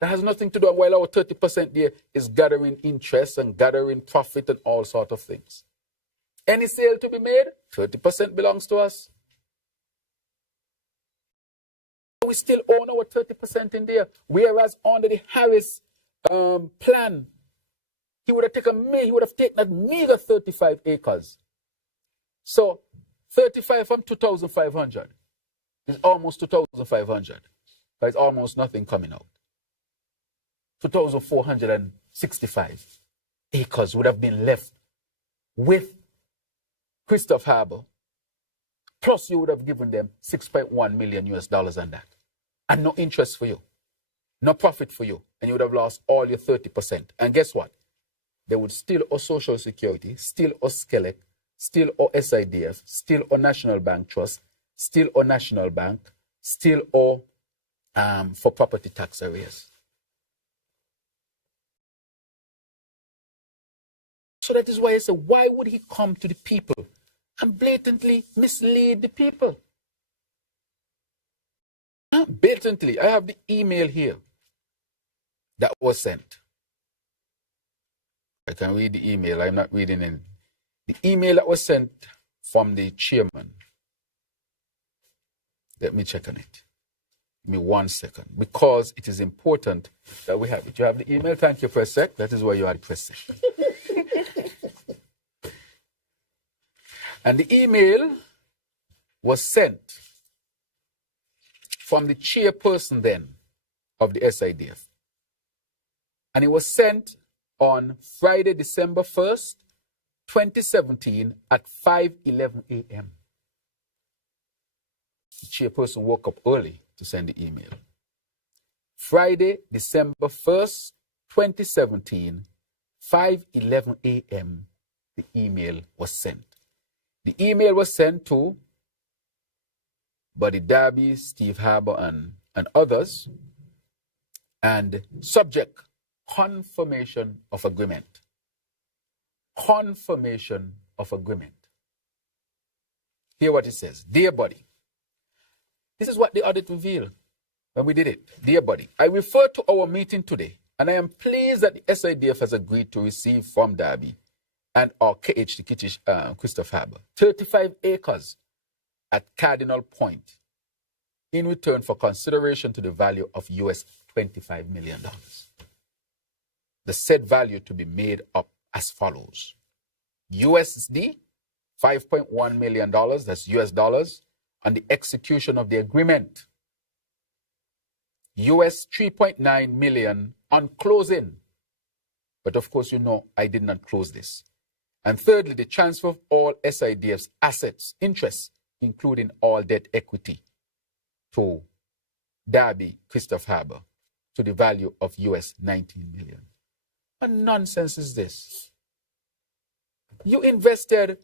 That has nothing to do, while our 30% there is gathering interest and gathering profit and all sorts of things. Any sale to be made, 30% belongs to us. We still own our 30% in there. Whereas under the Harris plan, he would have taken that meager 35 acres. So 35 from 2,500 is almost 2,500. But it's almost nothing coming out. 2,465 acres would have been left with Christopher Harbour. Plus you would have given them $6.1 million on that. And no interest for you. No profit for you. And you would have lost all your 30%. And guess what? They would still owe Social Security, still owe SCELEC, still owe SIDF, still owe National Bank Trust, still owe National Bank, still owe for property tax arrears. So that is why I say, why would he come to the people and blatantly mislead the people? Blatantly. I have the email here that was sent. I can read the email. I'm not reading it. The email that was sent from the chairman. Let me check on it. Give me 1 second. Because it is important that we have it. You have the email. Thank you, Press Sec. That is why you are the Press Sec. And the email was sent from the chairperson then of the SIDF. And it was sent on Friday, December 1st, 2017 at 5:11 a.m. The chairperson woke up early to send the email. Friday, December 1st, 2017, 5:11 a.m., the email was sent. The email was sent to Buddy Darby, Steve Harbour, and others, and subject, confirmation of agreement. Confirmation of agreement. Hear what it says. Dear Buddy, this is what the audit revealed when we did it. Dear Buddy, I refer to our meeting today, and I am pleased that the SIDF has agreed to receive from Darby and our KHT Christopher Harbour 35 acres at Cardinal Point in return for consideration to the value of US $25 million. The said value to be made up as follows. USD $5.1 million, that's US dollars, on the execution of the agreement. US $3.9 million on closing. But of course, you know, I did not close this. And thirdly, the transfer of all SIDF's assets, interests, including all debt equity, to Darby, Christopher Harbour, to the value of US $19 million. What nonsense is this? You invested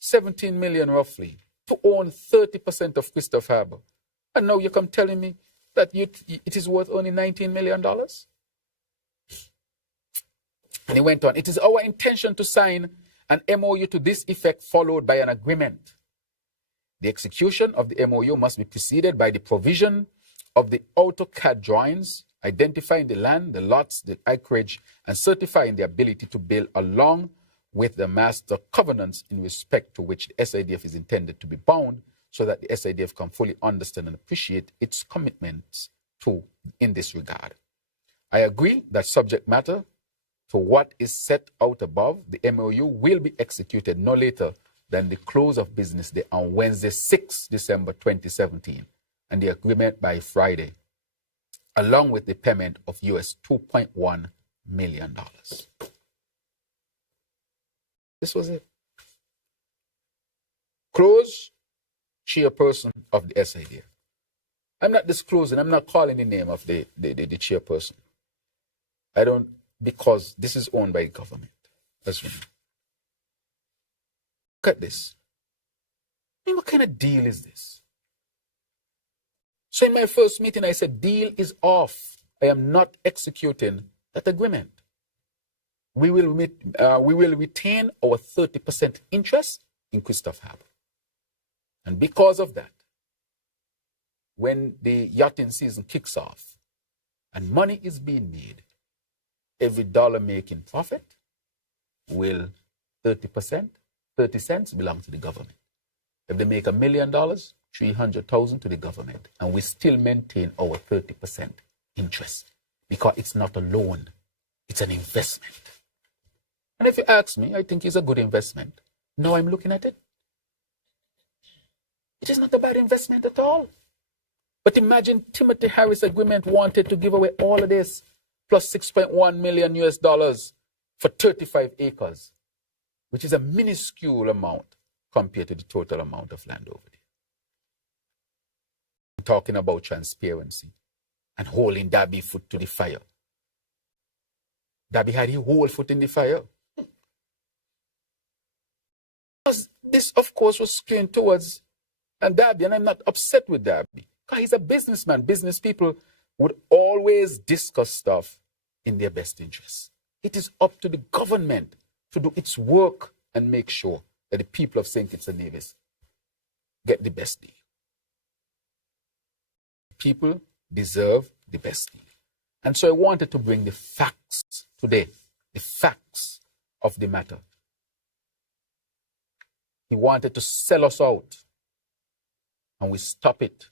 $17 million roughly to own 30% of Christopher Harbour. And now you come telling me that it is worth only $19 million? And he went on, it is our intention to sign an MOU to this effect followed by an agreement. The execution of the MOU must be preceded by the provision of the AutoCAD drawings, identifying the land, the lots, the acreage, and certifying the ability to build along with the master covenants in respect to which the SIDF is intended to be bound so that the SIDF can fully understand and appreciate its commitments to in this regard. I agree that subject matter to what is set out above, the MOU will be executed no later than the close of business day on Wednesday, 6 December 2017, and the agreement by Friday, along with the payment of US $2.1 million. This was it. Close, chairperson of the SIDF. I'm not disclosing, I'm not calling the name of the chairperson. I don't, because this is owned by the government. That's right. Look at this. I mean, what kind of deal is this? So in my first meeting, I said, deal is off. I am not executing that agreement. We will retain our 30% interest in Christopher Harbour. And because of that, when the yachting season kicks off and money is being made, every dollar making profit will 30%, 30 cents belong to the government. If they make $1 million, 300,000 to the government, and we still maintain our 30% interest because it's not a loan, it's an investment. And if you ask me, I think it's a good investment. Now I'm looking at it. It is not a bad investment at all. But imagine Timothy Harris agreement wanted to give away all of this plus $6.1 million for 35 acres, which is a minuscule amount compared to the total amount of land over there. Talking about transparency and holding Darby foot to the fire. Darby had his whole foot in the fire. Because this, of course, was skewing towards Darby, and I'm not upset with Darby. Because he's a businessman. Business people would always discuss stuff in their best interests. It is up to the government to do its work and make sure that the people of St. Kitts and Nevis get the best deal. People deserve the best deal. And so I wanted to bring the facts today, the facts of the matter. He wanted to sell us out, and we stop it.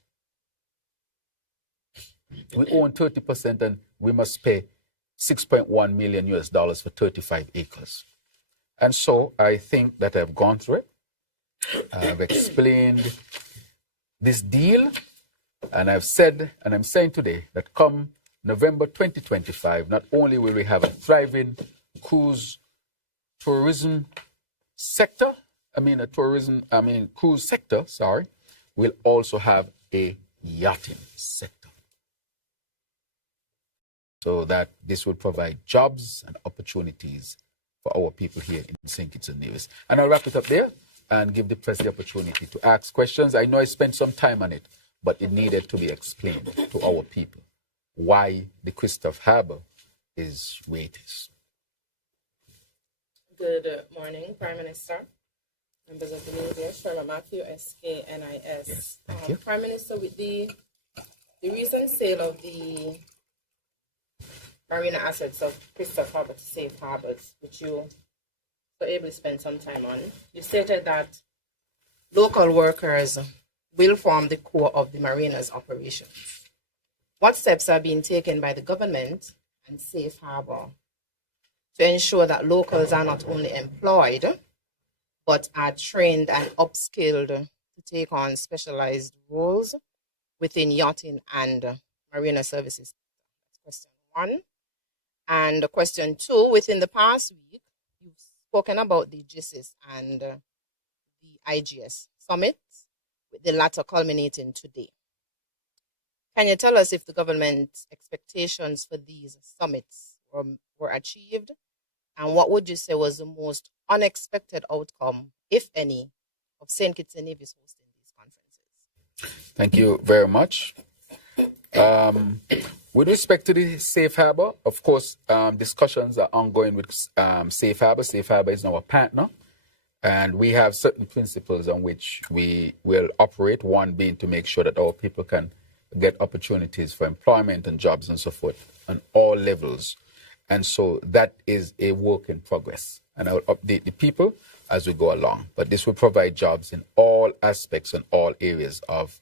We own 30% and we must pay $6.1 million for 35 acres. And so I think that I've gone through it. I've explained this deal, and I've said, and I'm saying today, that come November 2025, not only will we have a thriving cruise sector, we'll also have a yachting sector. So that this will provide jobs and opportunities for our people here in St. Kitts and Nevis. And I'll wrap it up there and give the press the opportunity to ask questions. I know I spent some time on it, but it needed to be explained to our people why the Christophe Harbour is where it is. Good morning, Prime Minister, members of the media, Sherma Matthew, SKNIS. Yes, thank you. Prime Minister, with the recent sale of the marina assets of Christophe Harbour to Safe Harbors, which you were able to spend some time on, you stated that local workers will form the core of the marina's operations. What steps are being taken by the government and Safe Harbor to ensure that locals are not only employed, but are trained and upskilled to take on specialized roles within yachting and marina services? That's question one. And question two, within the past week, you've spoken about the GISIS and the IGS summits, with the latter culminating today. Can you tell us if the government's expectations for these summits were achieved? And what would you say was the most unexpected outcome, if any, of St. Kitts and Nevis hosting these conferences? Thank you very much. With respect to the Safe Harbor, of course, discussions are ongoing with Safe Harbor. Safe Harbor is now a partner, and we have certain principles on which we will operate, one being to make sure that our people can get opportunities for employment and jobs and so forth on all levels. And so that is a work in progress. And I will update the people as we go along. But this will provide jobs in all aspects and all areas of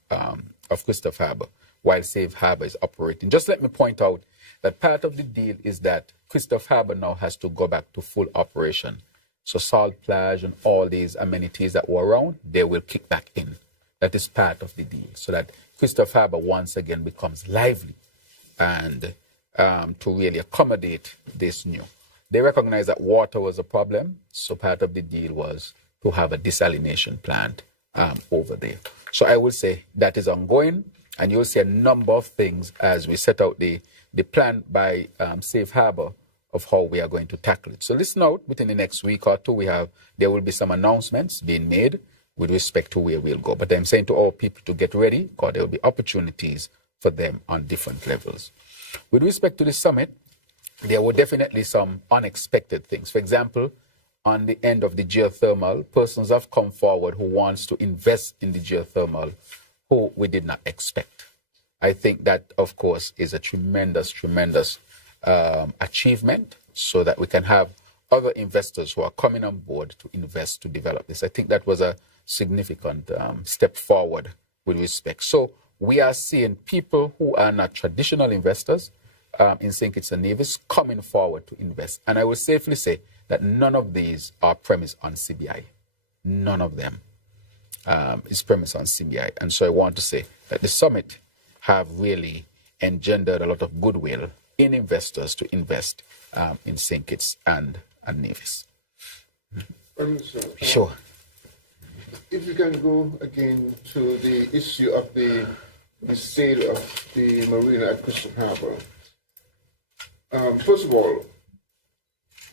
Christophe Harbour, while Safe Harbor is operating. Just let me point out that part of the deal is that Christophe Harbour now has to go back to full operation. So Salt Plage and all these amenities that were around, they will kick back in. That is part of the deal, so that Christophe Harbour once again becomes lively and to really accommodate this new. They recognize that water was a problem, so part of the deal was to have a desalination plant over there. So I would say that is ongoing, and you'll see a number of things as we set out the plan by Safe Harbor of how we are going to tackle it. So listen out, within the next week or two, there will be some announcements being made with respect to where we'll go. But I'm saying to all people to get ready, because there will be opportunities for them on different levels. With respect to the summit, there were definitely some unexpected things. For example, on the end of the geothermal, persons have come forward who wants to invest in the geothermal, who we did not expect. I think that, of course, is a tremendous achievement, so that we can have other investors who are coming on board to invest to develop this. I think that was a significant step forward with respect. So we are seeing people who are not traditional investors in St. Kitts and Nevis coming forward to invest. And I will safely say that none of these are premised on CBI. None of them is premised on CBI. And so I want to say that the summit have really engendered a lot of goodwill in investors to invest in St. Kitts and Nevis. Sure. If you can go again to the issue of the sale of the marina at Crystal Harbour. First of all,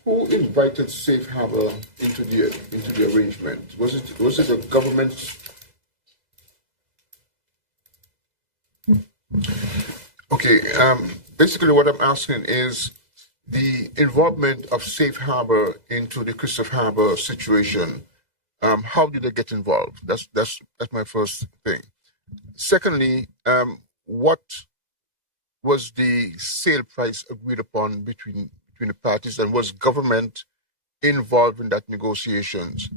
who invited Safe Harbour into the arrangement? Was it a government? Okay. Basically, what I'm asking is the involvement of Safe Harbour into the Crystal Harbour situation. How did they get involved? That's my first thing. Secondly, what was the sale price agreed upon between the parties, and was government involved in that negotiations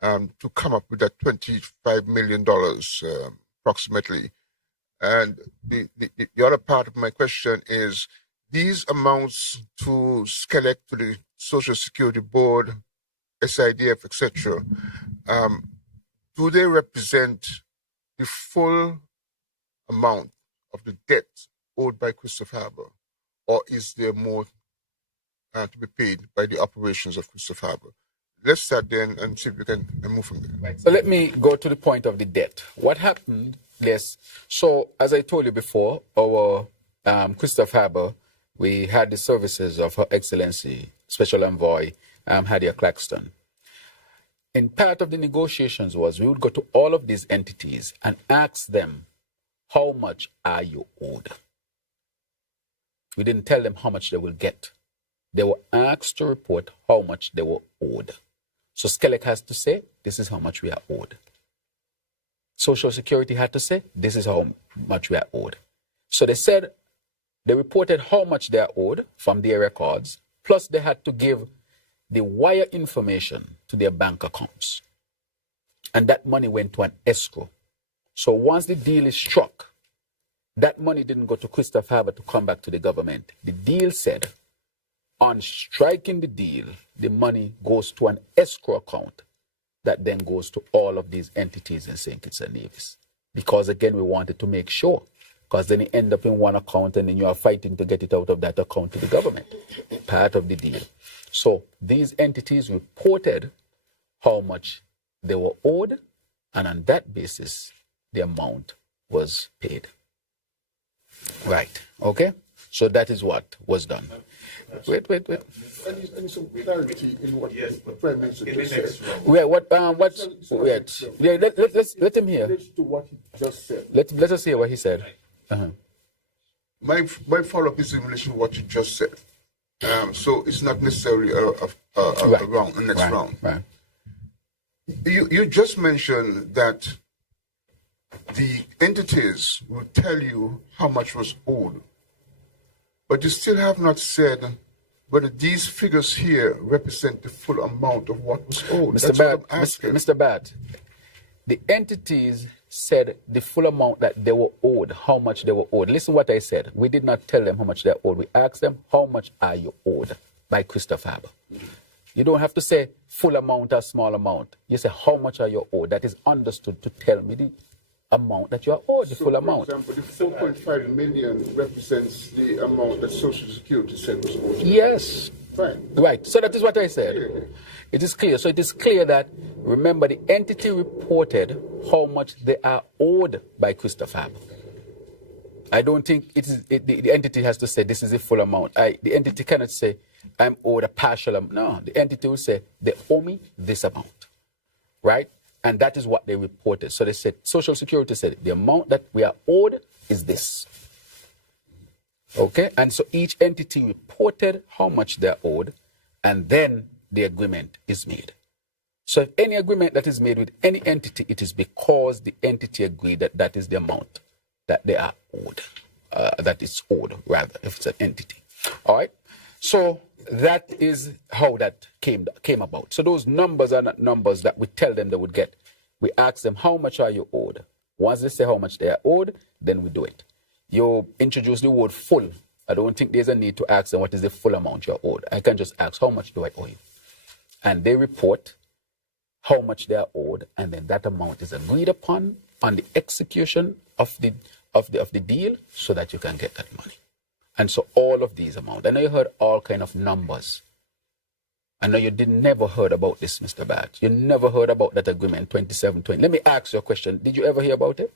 to come up with that $25 million approximately? And the other part of my question is, these amounts to SCELEC, to the Social Security Board, SIDF, etc., do they represent the full amount of the debt owed by Crystal Harbour, or is there more to be paid by the operations of Crystal Harbour? Let's start then and see if we can move from there. Right. So let me go to the point of the debt. What happened? Yes. So as I told you before, our Crystal Harbour, we had the services of Her Excellency Special Envoy Hadia Claxton. In part of the negotiations was we would go to all of these entities and ask them, how much are you owed? We didn't tell them how much they will get. They were asked to report how much they were owed. So SCELEC has to say, this is how much we are owed. Social Security had to say, this is how much we are owed. So they reported how much they are owed from their records, plus they had to give the wire information to their bank accounts. And that money went to an escrow. So once the deal is struck, that money didn't go to Crystal Harbour to come back to the government. The deal said, on striking the deal, the money goes to an escrow account that then goes to all of these entities in St. Kitts and Nevis. Because again, we wanted to make sure, because then you end up in one account and then you are fighting to get it out of that account to the government. Part of the deal. So these entities reported how much they were owed, and on that basis, the amount was paid. Right. Okay? So that is what was done. Wait. I need some clarity in what the Prime Minister just said. Let him hear. To what he just said. Let us hear what he said. Uh-huh. My follow-up is in relation to what you just said. So it's not necessarily a round, the next round. Right. You just mentioned that the entities will tell you how much was owed, but you still have not said whether these figures here represent the full amount of what was owed. Mr. Bat, the entities said the full amount that they were owed, how much they were owed. Listen what I said. We did not tell them how much they're owed. We asked them, how much are you owed by Crystal Harbour? You don't have to say full amount or small amount. You say, how much are you owed? That is understood to tell me the amount that you are owed, the full amount. For example, the 4.5 million represents the amount that Social Security said was owed. Yes. Fine. Right. So that is what I said. It is clear. So it is clear that, remember, the entity reported how much they are owed by Crystal Harbour. I don't think the entity has to say this is the full amount. The entity cannot say I'm owed a partial amount. No, the entity will say they owe me this amount. Right? And that is what they reported. So they said, Social Security said the amount that we are owed is this. Okay? And so each entity reported how much they're owed, and then the agreement is made. So if any agreement that is made with any entity, it is because the entity agreed that that is the amount that they are owed, that it's owed, rather, if it's an entity. All right? So that is how that came about. So those numbers are not numbers that we tell them they would get. We ask them, how much are you owed? Once they say how much they are owed, then we do it. You introduce the word full. I don't think there's a need to ask them what is the full amount you're owed. I can just ask, how much do I owe you? And they report how much they are owed, and then that amount is agreed upon on the execution of the deal so that you can get that money. And so all of these amounts. I know you heard all kind of numbers. I know you never heard about this, Mr. Batch. You never heard about that agreement, 2720. Let me ask you a question. Did you ever hear about it?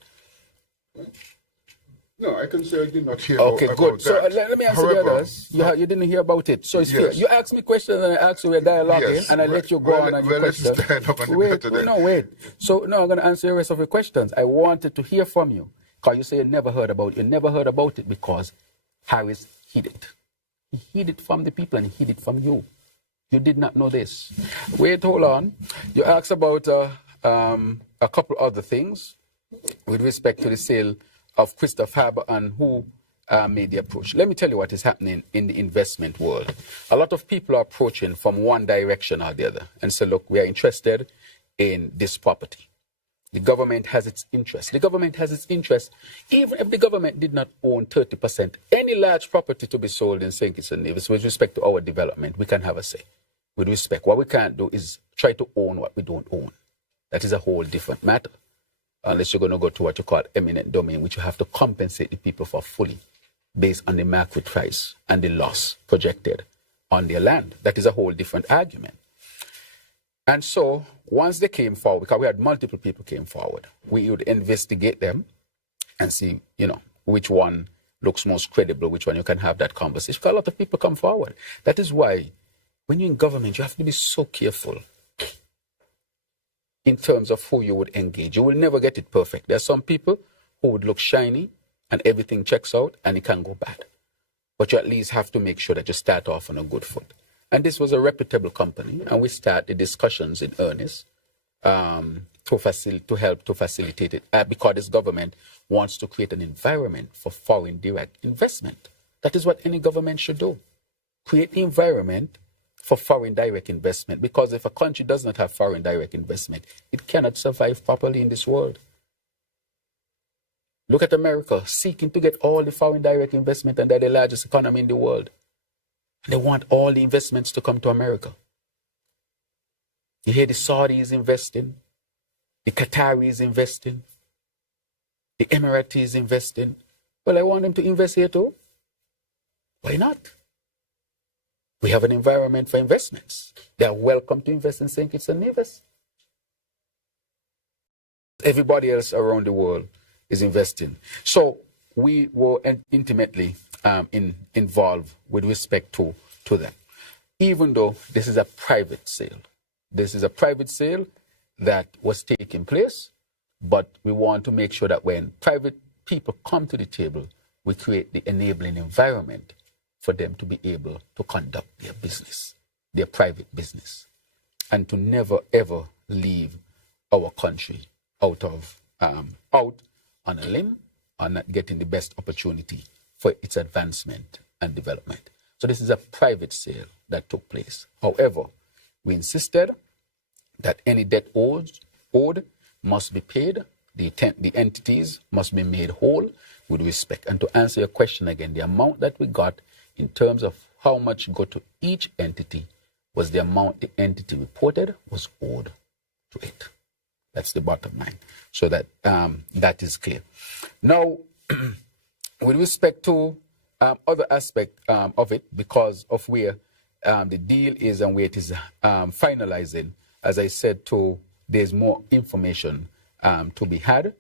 No, I can say I did not hear okay, about good. that. So let me answer the others. You didn't hear about it. So it's fair. You ask me questions and I ask you a dialogue, and I let you go on and you question. Wait. So now I'm going to answer the rest of your questions. I wanted to hear from you because you say you never heard about it. You never heard about it because Harris hid it. He hid it from the people and he hid it from you. You did not know this. Wait, hold on. You asked about a couple other things with respect to the sale of Christopher Harbour and who made the approach. Let me tell you what is happening in the investment world. A lot of people are approaching from one direction or the other and say, look, we are interested in this property. The government has its interest. The government has its interest. Even if the government did not own 30%, any large property to be sold in St. Kitts and Nevis, with respect to our development, we can have a say. With respect, what we can't do is try to own what we don't own. That is a whole different matter. Unless you're going to go to what you call eminent domain, which you have to compensate the people for fully based on the market price and the loss projected on their land. That is a whole different argument. And so once they came forward, because we had multiple people came forward, we would investigate them and see, which one looks most credible, which one you can have that conversation. Because a lot of people come forward. That is why when you're in government, you have to be so careful in terms of who you would engage. You will never get it perfect. There are some people who would look shiny and everything checks out and it can go bad. But you at least have to make sure that you start off on a good foot. And this was a reputable company, and we start the discussions in earnest to help to facilitate it because this government wants to create an environment for foreign direct investment. That is what any government should do. Create the environment for foreign direct investment, because if a country does not have foreign direct investment, it cannot survive properly in this world. Look at America, seeking to get all the foreign direct investment, and they're the largest economy in the world. They want all the investments to come to America. You hear the Saudis investing, the Qataris investing, the Emiratis investing. Well, I want them to invest here too. Why not? We have an environment for investments. They are welcome to invest in St. Kitts and Nevis. Everybody else around the world is investing. So we were intimately involved with respect to them. Even though this is a private sale. This is a private sale that was taking place, but we want to make sure that when private people come to the table, we create the enabling environment for them to be able to conduct their business, their private business, and to never ever leave our country out on a limb or not getting the best opportunity for its advancement and development. So this is a private sale that took place. However, we insisted that any debt owed must be paid. The entities must be made whole with respect. And to answer your question again, the amount that we got in terms of how much go to each entity was the amount the entity reported was owed to it. That's the bottom line. So that that is clear. Now, with respect to other aspect of it, because of where the deal is and where it is finalizing, as I said, there's more information to be had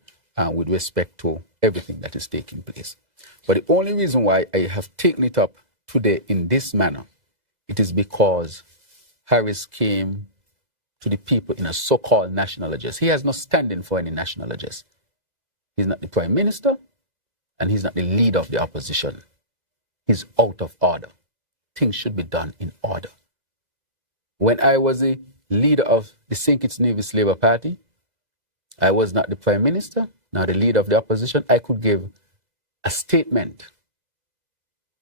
with respect to everything that is taking place. But the only reason why I have taken it up today in this manner, it is because Harris came to the people in a so-called national address. He has no standing for any national address. He's not the prime minister, and he's not the leader of the opposition. He's out of order. Things should be done in order. When I was the leader of the St. Kitts Nevis Labour Party, I was not the prime minister, now the leader of the opposition, I could give a statement,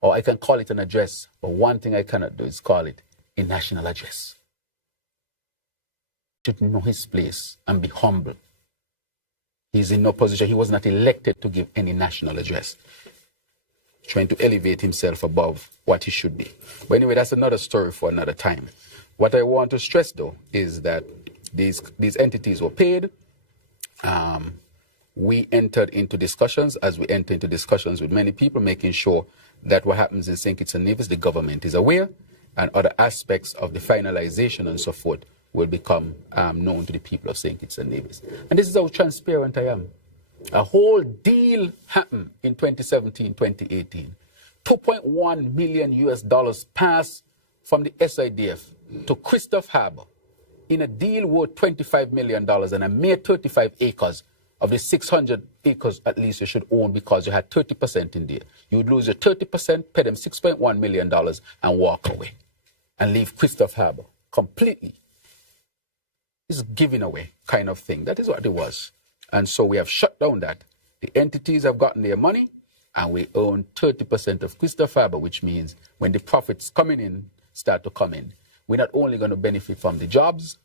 or I can call it an address, but one thing I cannot do is call it a national address. He should know his place and be humble. He's in no position. He was not elected to give any national address, trying to elevate himself above what he should be. But anyway, that's another story for another time. What I want to stress, though, is that these entities were paid. We entered into discussions, as we enter into discussions with many people, making sure that what happens in St. Kitts and Nevis, the government is aware, and other aspects of the finalization and so forth will become known to the people of St. Kitts and Nevis. And this is how transparent I am. A whole deal happened in 2017, 2018. $2.1 million US passed from the SIDF to Christophe Harbour in a deal worth $25 million and a mere 35 acres of the 600 acres at least you should own, because you had 30% in there. You would lose your 30%, pay them $6.1 million and walk away and leave Christophe Harbour completely. It's giving away kind of thing. That is what it was. And so we have shut down that. The entities have gotten their money and we own 30% of Christophe Harbour, which means when the profits coming in start to come in, we're not only going to benefit from the jobs,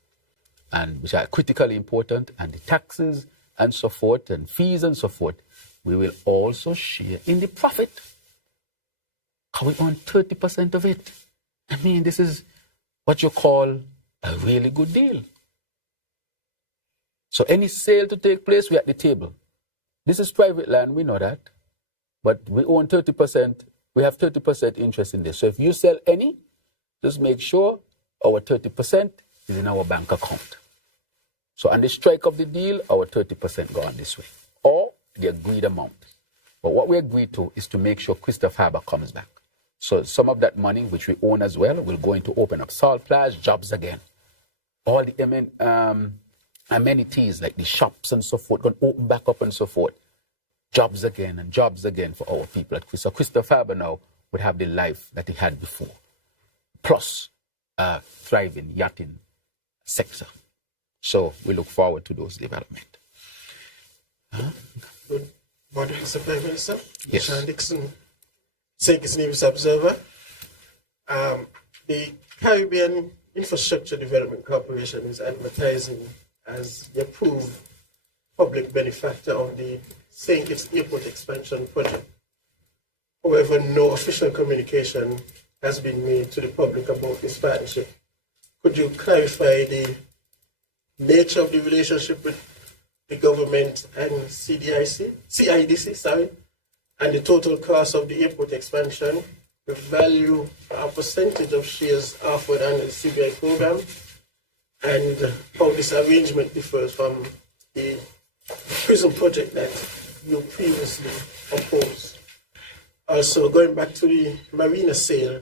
and which are critically important, and the taxes and so forth, and fees and so forth, we will also share in the profit. We own 30% of it. I mean, this is what you call a really good deal. So any sale to take place, we're at the table. This is private land, we know that. But we own 30%, we have 30% interest in this. So if you sell any, just make sure our 30% is in our bank account. So on the strike of the deal, our 30% go on this way, or the agreed amount. But what we agreed to is to make sure Christophe Harbour comes back. So some of that money, which we own as well, will go into open up salt flats, jobs again. All the amenities like the shops and so forth, going to open back up and so forth. Jobs again and jobs again for our people at Christophe. So Christophe Harbour now would have the life that he had before, plus a thriving yachting sector. So we look forward to those developments. Good morning, Mr. Prime Minister. Yes. Sean Dixon, St. Kitts Nevis Observer. The Caribbean Infrastructure Development Corporation is advertising as the approved public benefactor of the St. Kitts Airport Expansion Project. However, no official communication has been made to the public about this partnership. Could you clarify the nature of the relationship with the government and CIDC, and the total cost of the airport expansion, the value or percentage of shares offered under the CBI program, and how this arrangement differs from the prison project that you previously opposed? Also, going back to the marina sale,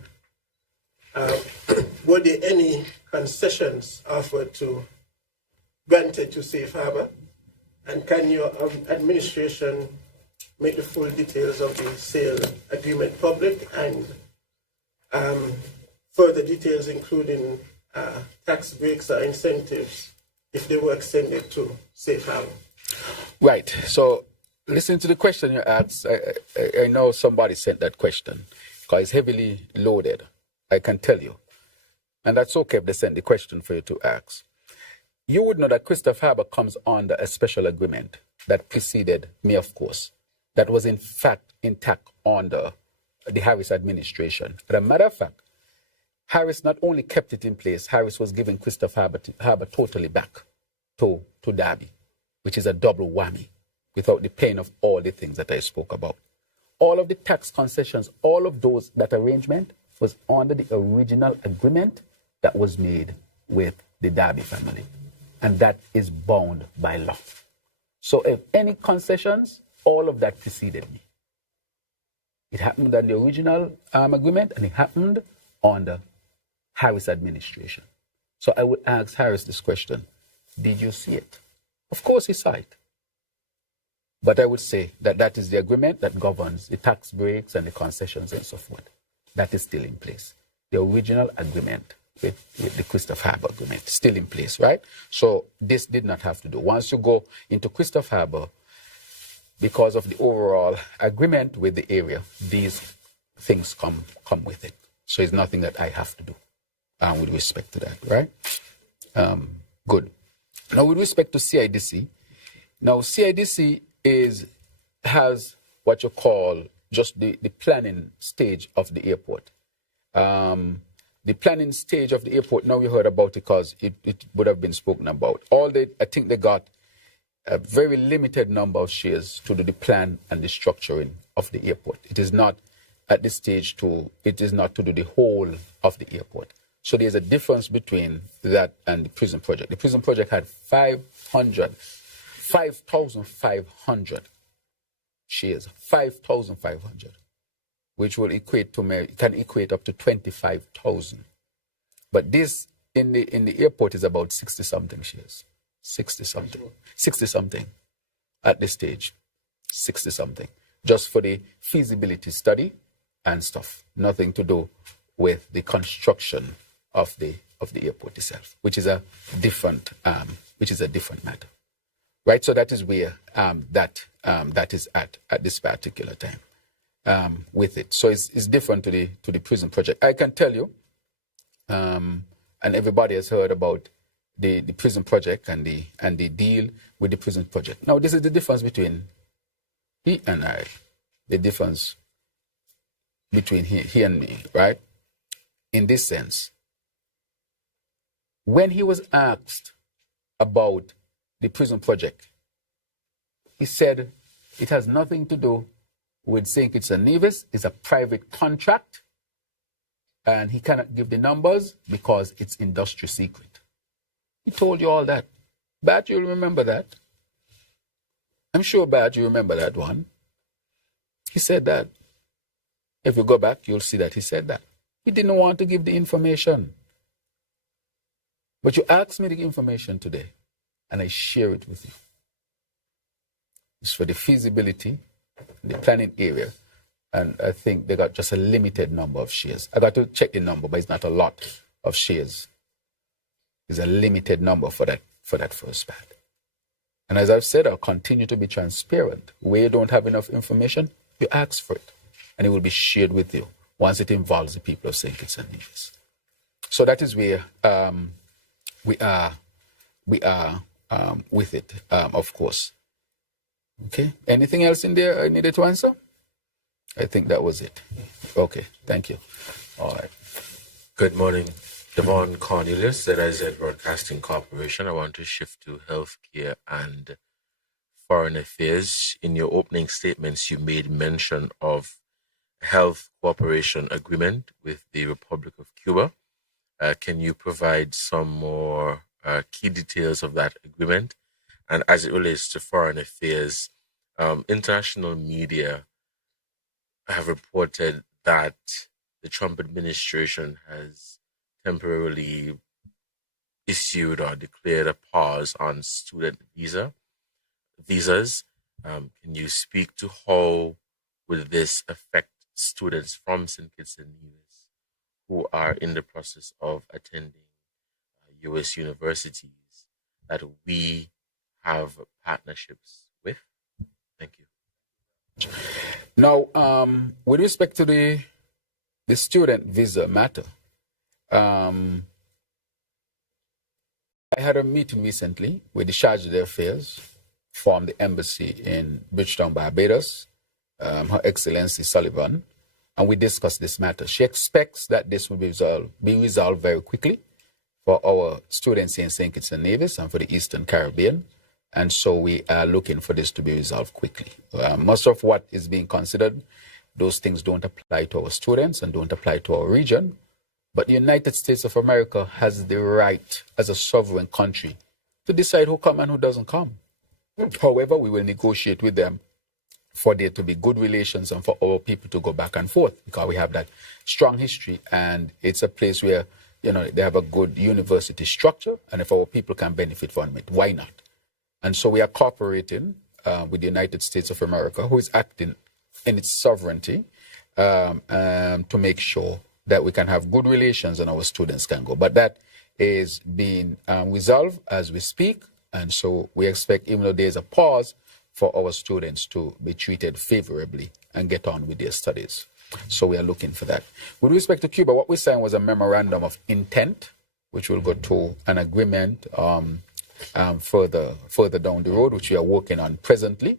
were there any concessions granted to Safe Harbour? And can your administration make the full details of the sale agreement public, and further details including tax breaks or incentives if they were extended to Safe Harbour? Right. So listen to the question you asked. I know somebody sent that question because it's heavily loaded, I can tell you. And that's okay if they sent the question for you to ask. You would know that Christophe Harbour comes under a special agreement that preceded me, of course, that was in fact intact under the Harris administration. As a matter of fact, Harris not only kept it in place, Harris was giving Christophe Harbour totally back to Derby, which is a double whammy, without the pain of all the things that I spoke about. All of the tax concessions, all of those, that arrangement was under the original agreement that was made with the Derby family. And that is bound by law. So if any concessions, all of that preceded me. It happened on the original agreement, and it happened on the Harris administration. So I would ask Harris this question: did you see it? Of course he saw it. But I would say that that is the agreement that governs the tax breaks and the concessions and so forth. That is still in place. The original agreement with the Christophe Harbour agreement still in place, right? So this did not have to do. Once you go into Christophe Harbour, because of the overall agreement with the area, these things come with it. So it's nothing that I have to do with respect to that, right? Good. Now, with respect to CIDC, now CIDC has what you call just the planning stage of the airport. The planning stage of the airport, now you heard about it because it would have been spoken about. I think they got a very limited number of shares to do the plan and the structuring of the airport. It is not at this stage it is not to do the whole of the airport. So there's a difference between that and the prison project. The prison project had 5,500 shares, 5,500, which will can equate up to 25,000. But this in the airport is about 60-something shares. 60-something at this stage. 60-something. Just for the feasibility study and stuff. Nothing to do with the construction of the airport itself, which is a different matter. Right? So that is where that is at this particular time with it. So it's different to the prison project. I can tell you, and everybody has heard about the prison project and the deal with the prison project. Now, this is the difference between he and I, the difference between he and me, right? In this sense, when he was asked about the prison project, he said it has nothing to do with St. Kitts and Nevis. It's a private contract, and he cannot give the numbers because it's industry secret. He told you all that. Bat, you remember that? I'm sure, Bat, you remember that one. He said that. If you go back, you'll see that he said that. He didn't want to give the information. But you asked me the information today, and I share it with you. It's for the feasibility, the planning area, and I think they got just a limited number of shares. I got to check the number, but it's not a lot of shares. It's a limited number for that first part. And as I've said, I'll continue to be transparent. Where you don't have enough information, you ask for it, and it will be shared with you once it involves the people of St. Kitts and Nevis. So that is where we are with it, of course. Okay. Anything else in there I needed to answer? I think that was it. Okay. Thank you. All right. Good morning. Devon Cornelius, ZIZ Broadcasting Corporation. I want to shift to healthcare and foreign affairs. In your opening statements, you made mention of health cooperation agreement with the Republic of Cuba. Can you provide some more key details of that agreement? And as it relates to foreign affairs, international media have reported that the Trump administration has temporarily issued or declared a pause on student visas. Can you speak to how will this affect students from St. Kitts and Nevis who are in the process of attending U.S. universities that we have partnerships with? Thank you. Now, with respect to the student visa matter, I had a meeting recently with the Charge d'Affaires from the embassy in Bridgetown, Barbados, Her Excellency Sullivan, and we discussed this matter. She expects that this will be resolved very quickly for our students in St. Kitts and Nevis and for the Eastern Caribbean. And so we are looking for this to be resolved quickly. Most of what is being considered, those things don't apply to our students and don't apply to our region. But the United States of America has the right, as a sovereign country, to decide who comes and who doesn't come. However, we will negotiate with them for there to be good relations and for our people to go back and forth, because we have that strong history, and it's a place where, they have a good university structure, and if our people can benefit from it, why not? And so we are cooperating with the United States of America, who is acting in its sovereignty to make sure that we can have good relations and our students can go. But that is being resolved as we speak. And so we expect, even though there's a pause for our students to be treated favorably and get on with their studies. So we are looking for that. With respect to Cuba, what we signed was a memorandum of intent, which will go to an agreement further down the road, which we are working on presently.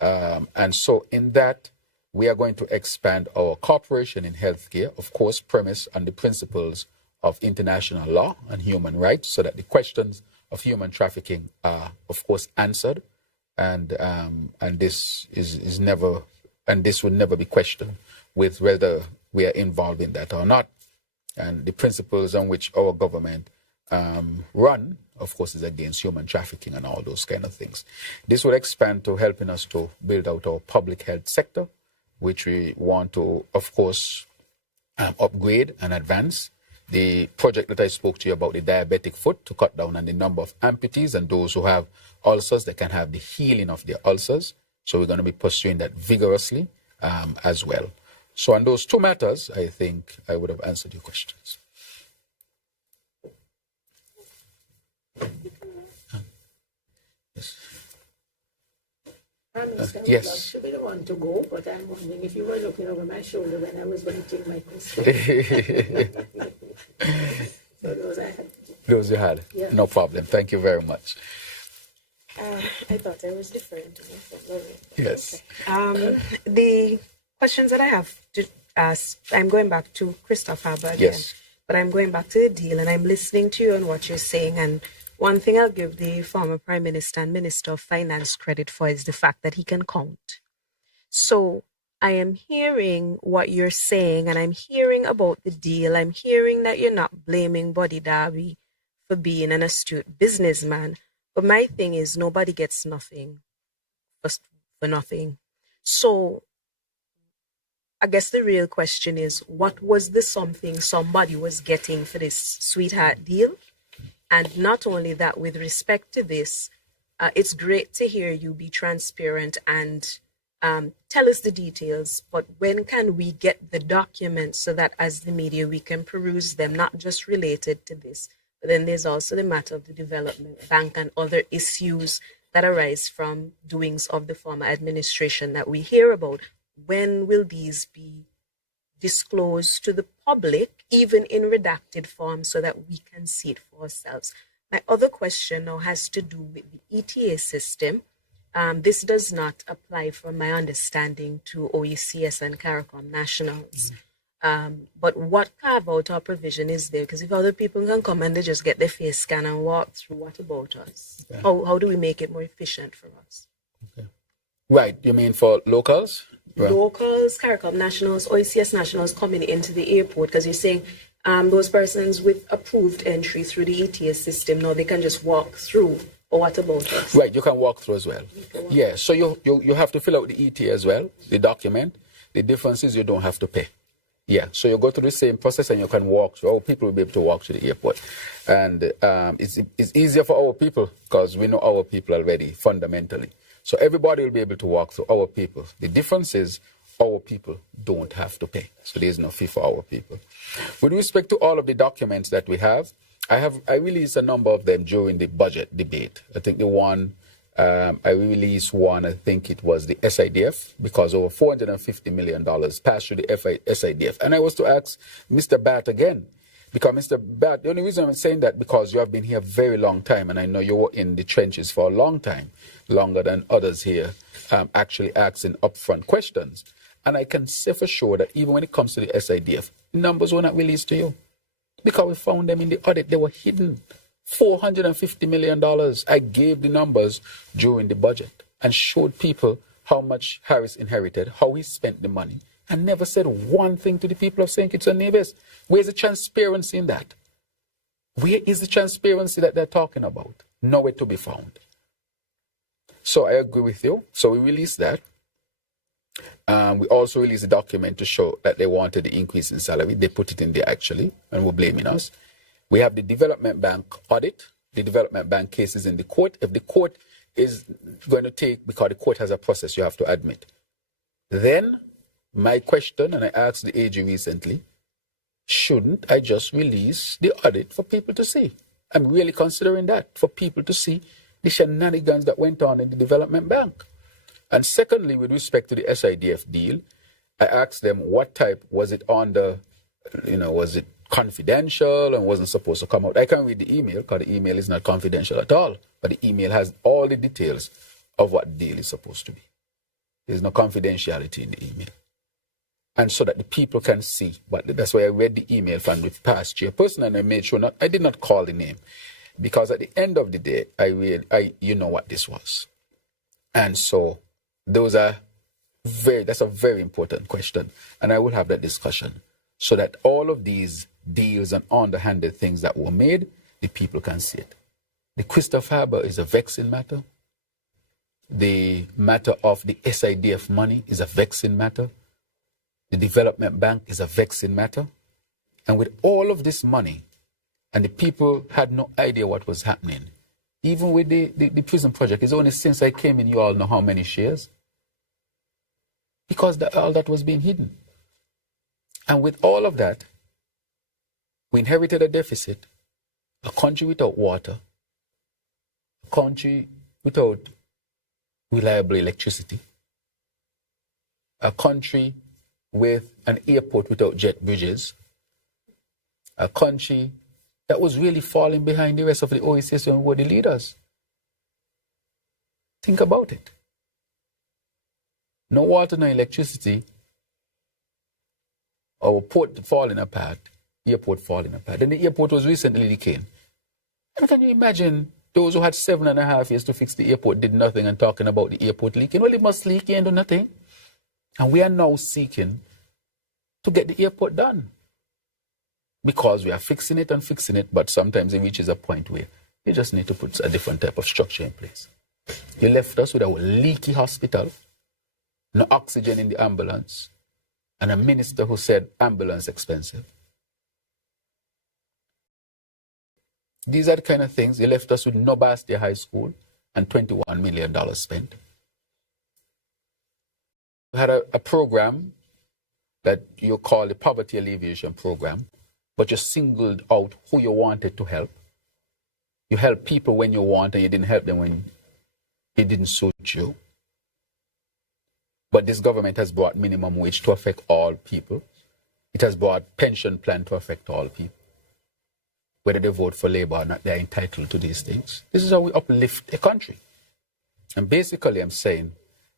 And so in that, we are going to expand our cooperation in healthcare, of course, premised on the principles of international law and human rights, so that the questions of human trafficking are, of course, answered. And this is never, and this will never be questioned with whether we are involved in that or not. And the principles on which our government run, of course, is against human trafficking and all those kind of things. This will expand to helping us to build out our public health sector, which we want to, of course, upgrade and advance. The project that I spoke to you about, the diabetic foot, to cut down on the number of amputees and those who have ulcers, they can have the healing of their ulcers. So we're going to be pursuing that vigorously as well. So on those two matters, I think I would have answered your questions. Yes. Yes. Should be the one to go, but I'm wondering if you were looking over my shoulder when I was writing my question. So those I had. Those you had? Yeah. No problem. Thank you very much. I thought I was different. Yes. The questions that I have to ask, I'm going back to Christoph Harbour again. Yes. But I'm going back to the deal and I'm listening to you and what you're saying. And one thing I'll give the former Prime Minister and Minister of Finance credit for is the fact that he can count. So I am hearing what you're saying and I'm hearing about the deal. I'm hearing that you're not blaming Buddy Darby for being an astute businessman. But my thing is nobody gets nothing for nothing. So I guess the real question is, what was the something somebody was getting for this sweetheart deal? And not only that, with respect to this, it's great to hear you be transparent and tell us the details, but when can we get the documents so that as the media we can peruse them, not just related to this, but then there's also the matter of the development bank and other issues that arise from doings of the former administration that we hear about. When will these be disclosed to the public, even in redacted form, so that we can see it for ourselves? My other question now has to do with the ETA system. This does not apply, from my understanding, to OECS and CARICOM nationals. But what carve-out or provision is there? Because if other people can come and they just get their face scan and walk through, what about us? Okay. How do we make it more efficient for us? Okay. Right, you mean for locals? Right. Locals, CARICOM nationals, OECS nationals coming into the airport, because you're saying those persons with approved entry through the ETS system, now they can just walk through. Or what about us? Right, you can walk through as well. Yeah, so you have to fill out the ETA as well, the document. The difference is you don't have to pay. Yeah, so you go through the same process and you can walk through. Our people will be able to walk to the airport. And it's easier for our people because we know our people already fundamentally. So everybody will be able to walk through, our people. The difference is our people don't have to pay. So there's no fee for our people. With respect to all of the documents that we have, I released a number of them during the budget debate. I think the one, I released one, I think it was the SIDF, because over $450 million passed through the SIDF. And I was to ask Mr. Batt again, because Mr. Batt, the only reason I'm saying that, because you have been here a very long time, and I know you were in the trenches for a long time, longer than others here, actually asking upfront questions. And I can say for sure that even when it comes to the SIDF, the numbers were not released to you. Because we found them in the audit, they were hidden. $450 million. I gave the numbers during the budget and showed people how much Harris inherited, how he spent the money, and never said one thing to the people of St. Kitts and Nevis. Where's the transparency in that? Where is the transparency that they're talking about? Nowhere to be found. So I agree with you. So we released that. We also released a document to show that they wanted the increase in salary. They put it in there actually, and were blaming us. We have the development bank audit. The development bank case is in the court. If the court is going to take, because the court has a process you have to admit, then my question, and I asked the AG recently, shouldn't I just release the audit for people to see? I'm really considering that, for people to see the shenanigans that went on in the development bank. And secondly, with respect to the SIDF deal, I asked them what type was it under, was it confidential and wasn't supposed to come out. I can read the email because the email is not confidential at all, but the email has all the details of what the deal is supposed to be. There's no confidentiality in the email. And so that the people can see. But that's why I read the email from the past chairperson and I made sure I did not call the name. Because at the end of the day, you know what this was. And so that's a very important question. And I will have that discussion so that all of these deals and underhanded things that were made, the people can see it. The Christopher Harbour is a vexing matter. The matter of the SIDF money is a vexing matter. The development bank is a vexing matter. And with all of this money, and the people had no idea what was happening, even with the prison project, it's only since I came in, you all know how many shares. Because all that was being hidden. And with all of that, we inherited a deficit, a country without water, a country without reliable electricity, a country with an airport without jet bridges, a country that was really falling behind the rest of the OECS when we were the leaders. Think about it. No water, no electricity, our port falling apart, airport falling apart. Then the airport was recently decaying. And can you imagine those who had 7.5 years to fix the airport did nothing and talking about the airport leaking? Well, it must leak and do nothing. And we are now seeking to get the airport done. Because we are fixing it, but sometimes it reaches a point where you just need to put a different type of structure in place. You left us with a leaky hospital, no oxygen in the ambulance, and a minister who said ambulance expensive. These are the kind of things. You left us with no Bastia High School and $21 million spent. We had a program that you call the Poverty Alleviation Program, but you singled out who you wanted to help. You helped people when you want, and you didn't help them when it didn't suit you. But this government has brought minimum wage to affect all people. It has brought pension plan to affect all people. Whether they vote for Labour or not, they're entitled to these things. This is how we uplift a country. And basically, I'm saying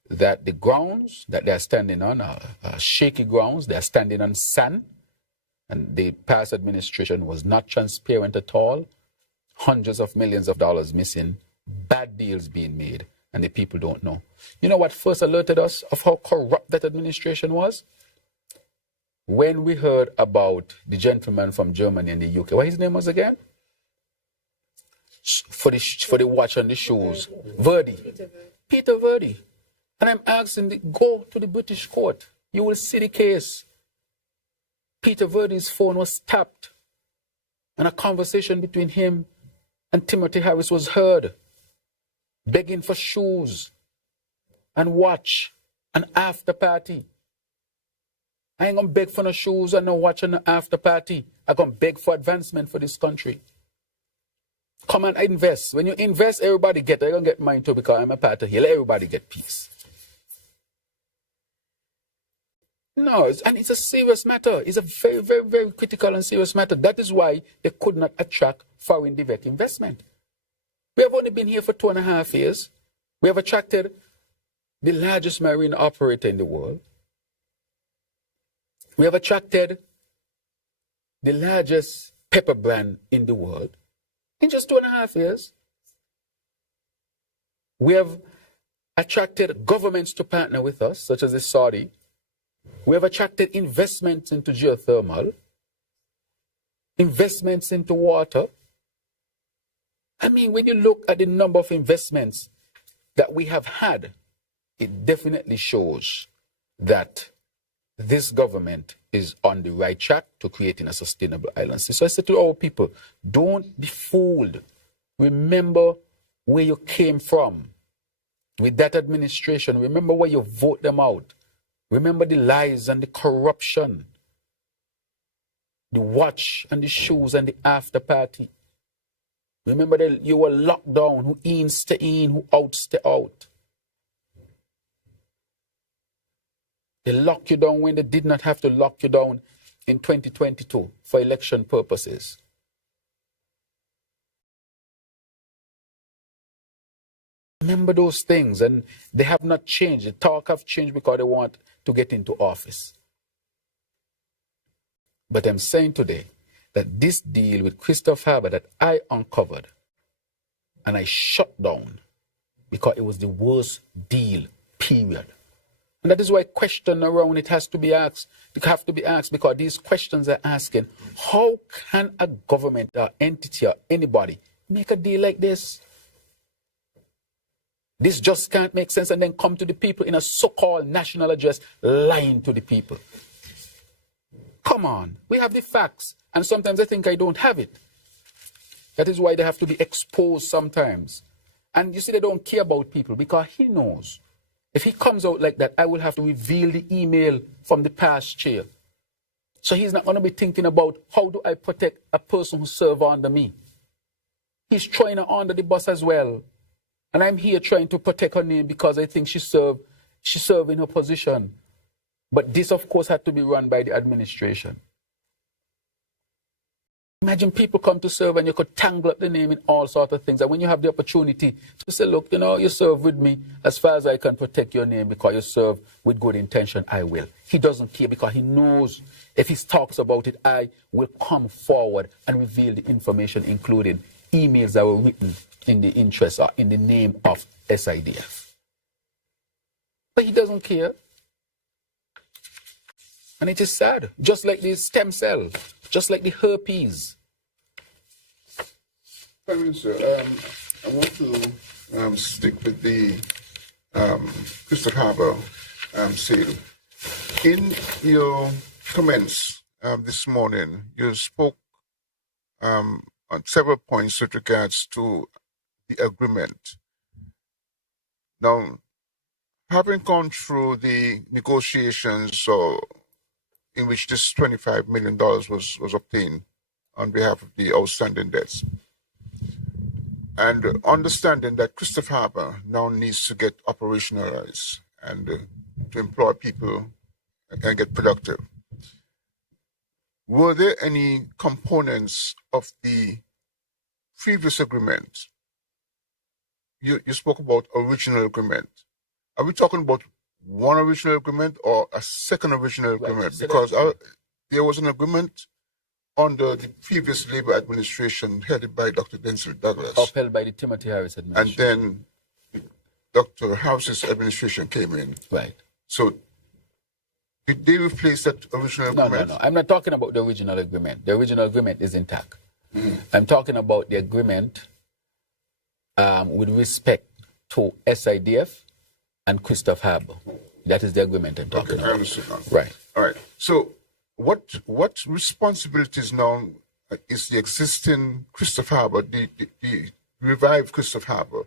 that the grounds that they're standing on are shaky grounds. They're standing on sand. And the past administration was not transparent at all. Hundreds of millions of dollars missing. Bad deals being made. And the people don't know. You know what first alerted us of how corrupt that administration was? When we heard about the gentleman from Germany and the UK. What his name was again? For the watch on the shoes. Verdi. Peter Verdi. And I'm asking, go to the British court. You will see the case. Peter Verdi's phone was tapped. And a conversation between him and Timothy Harris was heard. Begging for shoes and watch an after party. I ain't gonna beg for no shoes and no watch and no after party. I'm gonna beg for advancement for this country. Come and invest. When you invest, everybody get it. I'm gonna get mine too because I'm a part of here. Let everybody get peace. No, it's a serious matter. It's a very, very, very critical and serious matter. That is why they could not attract foreign direct investment. We have only been here for 2.5 years. We have attracted the largest marine operator in the world. We have attracted the largest pepper brand in the world in just 2.5 years. We have attracted governments to partner with us, such as the Saudi. We have attracted investments into geothermal, investments into water. I mean, when you look at the number of investments that we have had, it definitely shows that this government is on the right track to creating a sustainable island. So I say to our people, don't be fooled. Remember where you came from with that administration. Remember where you vote them out. Remember the lies and the corruption, the watch and the shoes and the after party. Remember that you were locked down, who in stay in, who out stay out. They lock you down when they did not have to lock you down in 2022 for election purposes. Remember those things, and they have not changed. The talk have changed because they want to get into office. But I'm saying today that this deal with Christopher Harbour that I uncovered and I shut down because it was the worst deal, period. And that is why question around it has to be asked. They have to be asked because these questions are asking, how can a government or entity or anybody make a deal like this? This just can't make sense, and then come to the people in a so-called national address lying to the people. Come on, we have the facts, and sometimes I think I don't have it. That is why they have to be exposed sometimes. And you see, they don't care about people because he knows. If he comes out like that, I will have to reveal the email from the past chair. So he's not going to be thinking about how do I protect a person who serves under me. He's trying to under the bus as well. And I'm here trying to protect her name because I think she served in her position. But this, of course, had to be run by the administration. Imagine people come to serve and you could tangle up the name in all sorts of things. And when you have the opportunity to say, look, you serve with me, as far as I can protect your name because you serve with good intention, I will. He doesn't care because he knows if he talks about it, I will come forward and reveal the information, including emails that were written in the interest or in the name of SIDF. But he doesn't care. And it is sad. Just like the stem cell, just like the herpes. Prime Minister, I want to stick with the Christopher Harbour sale. In your comments this morning, you spoke on several points with regards to the agreement. Now, having gone through the negotiations in which this $25 million was obtained on behalf of the outstanding debts, and understanding that Christopher Harbour now needs to get operationalized and to employ people and get productive, were there any components of the previous agreement? You spoke about original agreement. Are we talking about one original agreement or a second original agreement? Because there was an agreement under the previous Labour administration headed by Dr. Denzel Douglas. Upheld by the Timothy Harris administration. And then Dr. Harris's administration came in. Right. So did they replace that original agreement? No. I'm not talking about the original agreement. The original agreement is intact. I'm talking about the agreement with respect to SIDF and Christopher Harbour. That is the agreement I'm talking about. I understand now. Right. All right. So what responsibilities now is the existing Christopher Harbour, the revived Christopher Harbour,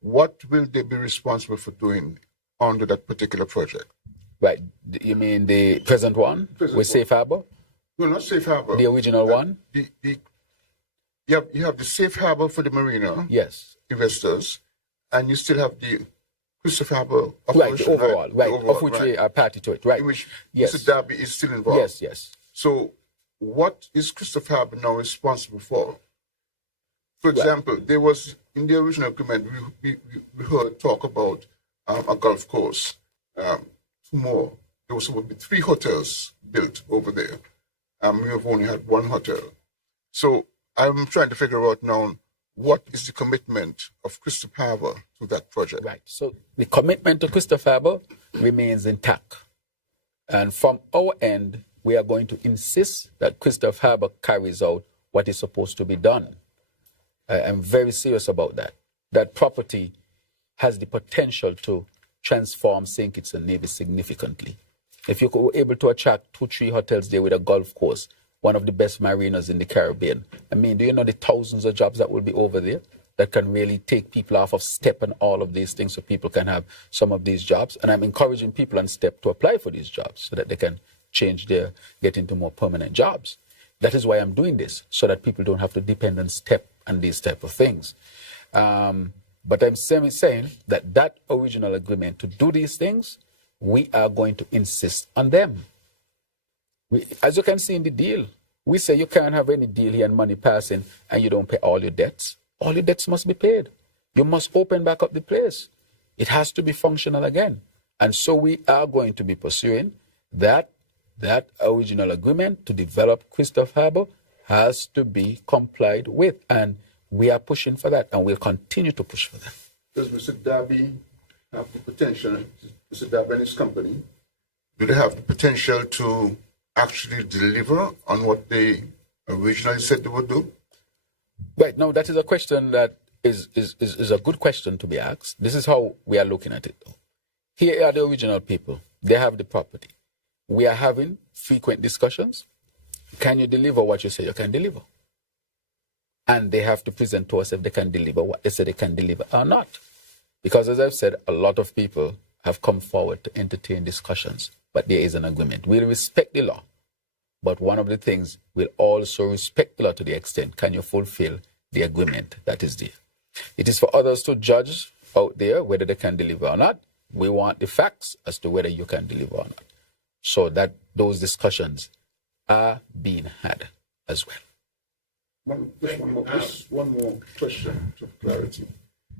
what will they be responsible for doing under that particular project? Right. You mean the present one with Safe Harbour? No, not Safe Harbour. The original one? You have the Safe Harbour for the marina. Yes. Investors, and you still have the Christopher Harbour operation. Right, the overall, of which we are party to it, right. In which yes. Mr. Darby is still involved. Yes. So what is Christopher Harbour now responsible for? For example, there was, in the original agreement, we heard talk about a golf course. Two more. There was supposed to be 3 hotels built over there. We have only had 1 hotel. So I'm trying to figure out now, what is the commitment of Christopher Harbour to that project? Right. So the commitment to Christopher Harbour remains intact. And from our end, we are going to insist that Christopher Harbour carries out what is supposed to be done. I'm very serious about that. That property has the potential to transform St. Kitts and Nevis significantly. If you were able to attract 2-3 hotels there with a golf course, one of the best marinas in the Caribbean. I mean, do you know the thousands of jobs that will be over there that can really take people off of STEP and all of these things so people can have some of these jobs? And I'm encouraging people on STEP to apply for these jobs so that they can get into more permanent jobs. That is why I'm doing this, so that people don't have to depend on STEP and these type of things. But I'm saying that original agreement to do these things we are going to insist on them. As you can see in the deal, we say you can't have any deal here and money passing and you don't pay all your debts. All your debts must be paid. You must open back up the place. It has to be functional again. And so we are going to be pursuing that original agreement to develop Christophe Harbour has to be complied with. And we are pushing for that, and we'll continue to push for that. Does Mr. Darby have the potential, Mr. Darby and his company, do they have the potential to actually deliver on what they originally said they would do? Right. Now, that is a question that is a good question to be asked. This is how we are looking at it, though. Here are the original people. They have the property. We are having frequent discussions. Can you deliver what you say you can deliver? And they have to present to us if they can deliver what they say they can deliver or not. Because as I've said, a lot of people have come forward to entertain discussions, but there is an agreement. We'll respect the law, but one of the things, we'll also respect the law to the extent, can you fulfill the agreement that is there? It is for others to judge out there whether they can deliver or not. We want the facts as to whether you can deliver or not. So that those discussions are being had as well. One more question to clarity.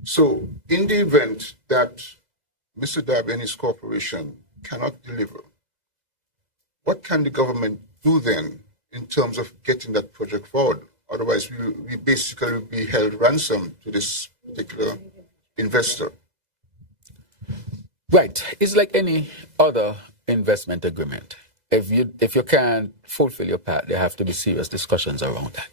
So, in the event that Mr. Darby and his corporation cannot deliver, what can the government do then in terms of getting that project forward? Otherwise, we basically will be held ransom to this particular investor. Right. It's like any other investment agreement. If you can't fulfill your part, there have to be serious discussions around that.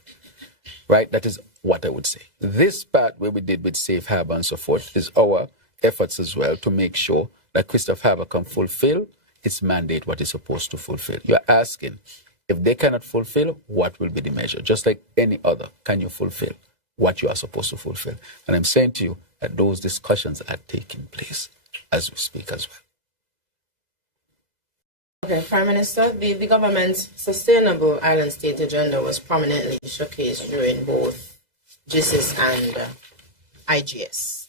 Right? That is what I would say. This part where we did with Safe Harbor and so forth is our efforts as well to make sure that Christophe Harbour can fulfill its mandate, what it's supposed to fulfill. You're asking, if they cannot fulfill, what will be the measure? Just like any other, can you fulfill what you are supposed to fulfill? And I'm saying to you that those discussions are taking place as we speak as well. Okay, Prime Minister, the government's Sustainable Island State agenda was prominently showcased during both GISIS and IGS.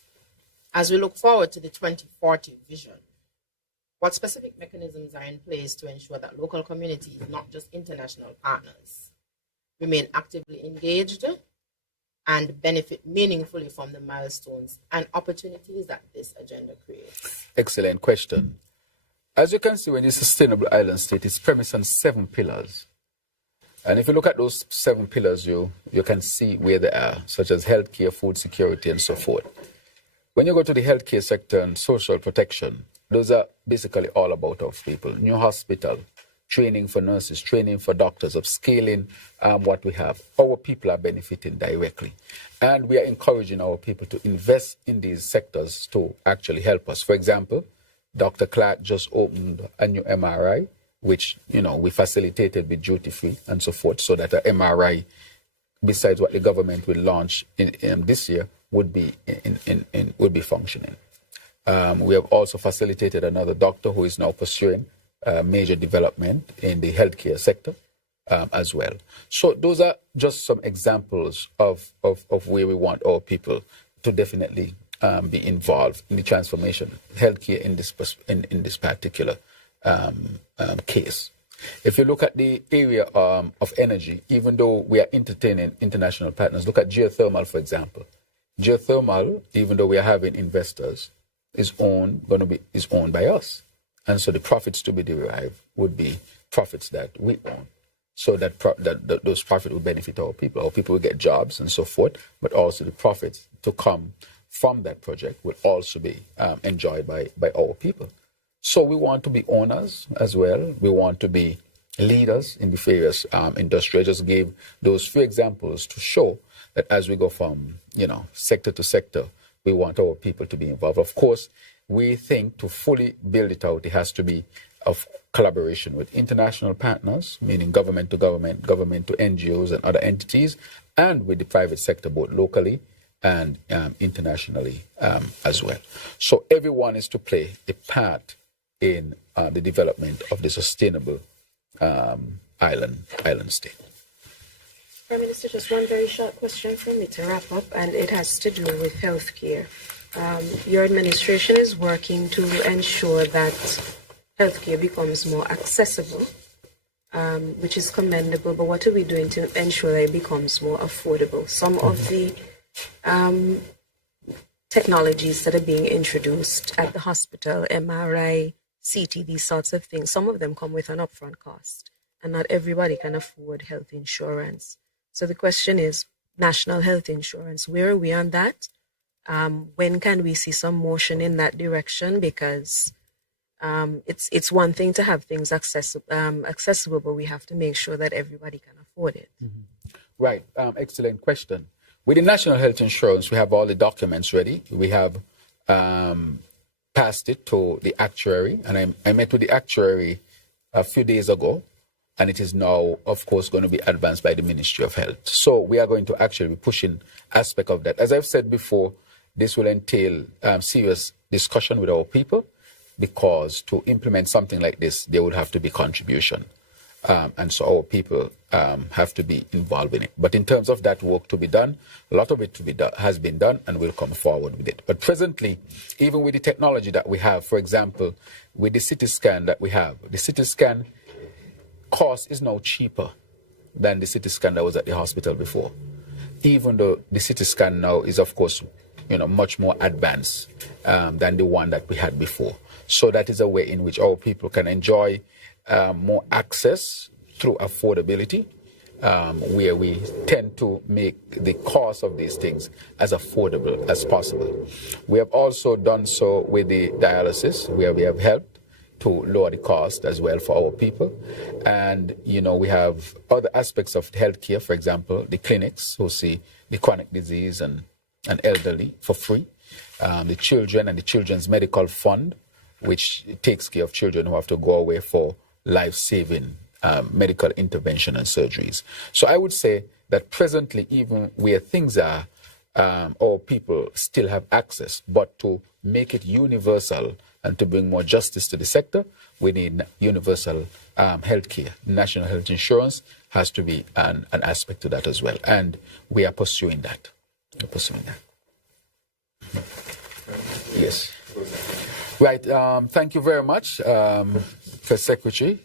As we look forward to the 2040 vision, what specific mechanisms are in place to ensure that local communities, not just international partners, remain actively engaged and benefit meaningfully from the milestones and opportunities that this agenda creates? Excellent question. As you can see, when the Sustainable Island State is premised on 7 pillars. And if you look at those 7 pillars, you can see where they are, such as healthcare, food security, and so forth. When you go to the healthcare sector and social protection, those are basically all about our people. New hospital, training for nurses, training for doctors, upscaling what we have. Our people are benefiting directly. And we are encouraging our people to invest in these sectors to actually help us. For example, Dr. Clark just opened a new MRI, which, we facilitated with duty-free and so forth, so that an MRI, besides what the government will launch in this year, would be functioning. We have also facilitated another doctor who is now pursuing major development in the healthcare sector as well. So those are just some examples of where we want our people to definitely be involved in the transformation of healthcare in this particular case. If you look at the area of energy, even though we are entertaining international partners, look at geothermal, for example. Geothermal, even though we are having investors, is owned by us. And so the profits to be derived would be profits that we own. So that those profits will benefit our people. Our people will get jobs and so forth, but also the profits to come from that project will also be enjoyed by our people. So we want to be owners as well. We want to be leaders in the various industry. I just gave those few examples to show that as we go from sector to sector, we want our people to be involved. Of course, we think to fully build it out, it has to be of collaboration with international partners, meaning government to government, government to NGOs and other entities, and with the private sector, both locally and internationally as well. So everyone is to play a part in the development of the sustainable island state. Prime Minister, just one very short question from me to wrap up, and it has to do with healthcare. Your administration is working to ensure that healthcare becomes more accessible, which is commendable, but what are we doing to ensure that it becomes more affordable? Some of the technologies that are being introduced at the hospital, MRI, CT, these sorts of things, some of them come with an upfront cost, and not everybody can afford health insurance. So the question is, national health insurance, where are we on that? When can we see some motion in that direction? Because it's one thing to have things accessible, but we have to make sure that everybody can afford it. Right. Excellent question. With the national health insurance, we have all the documents ready. We have passed it to the actuary, and I met with the actuary a few days ago, and it is now, of course, going to be advanced by the Ministry of Health. So we are going to actually be pushing aspect of that. As I've said before, this will entail serious discussion with our people, because to implement something like this, there would have to be contribution. And so our people have to be involved in it. But in terms of that work to be done, a lot of it has been done, and we'll come forward with it. But presently, even with the technology that we have, for example, with the CT scan that we have, the CT scan cost is now cheaper than the CT scan that was at the hospital before. Even though the CT scan now is, of course, much more advanced than the one that we had before. So that is a way in which our people can enjoy more access through affordability, where we tend to make the cost of these things as affordable as possible. We have also done so with the dialysis, where we have helped to lower the cost as well for our people. And, we have other aspects of healthcare, for example, the clinics who see the chronic disease and elderly for free, the children and the Children's Medical Fund, which takes care of children who have to go away for life-saving medical intervention and surgeries. So I would say that presently, even where things are, our people still have access, but to make it universal and to bring more justice to the sector, we need universal health care. National health insurance has to be an aspect to that as well. And we are pursuing that. Yes. Right. Thank you very much, Press Secretary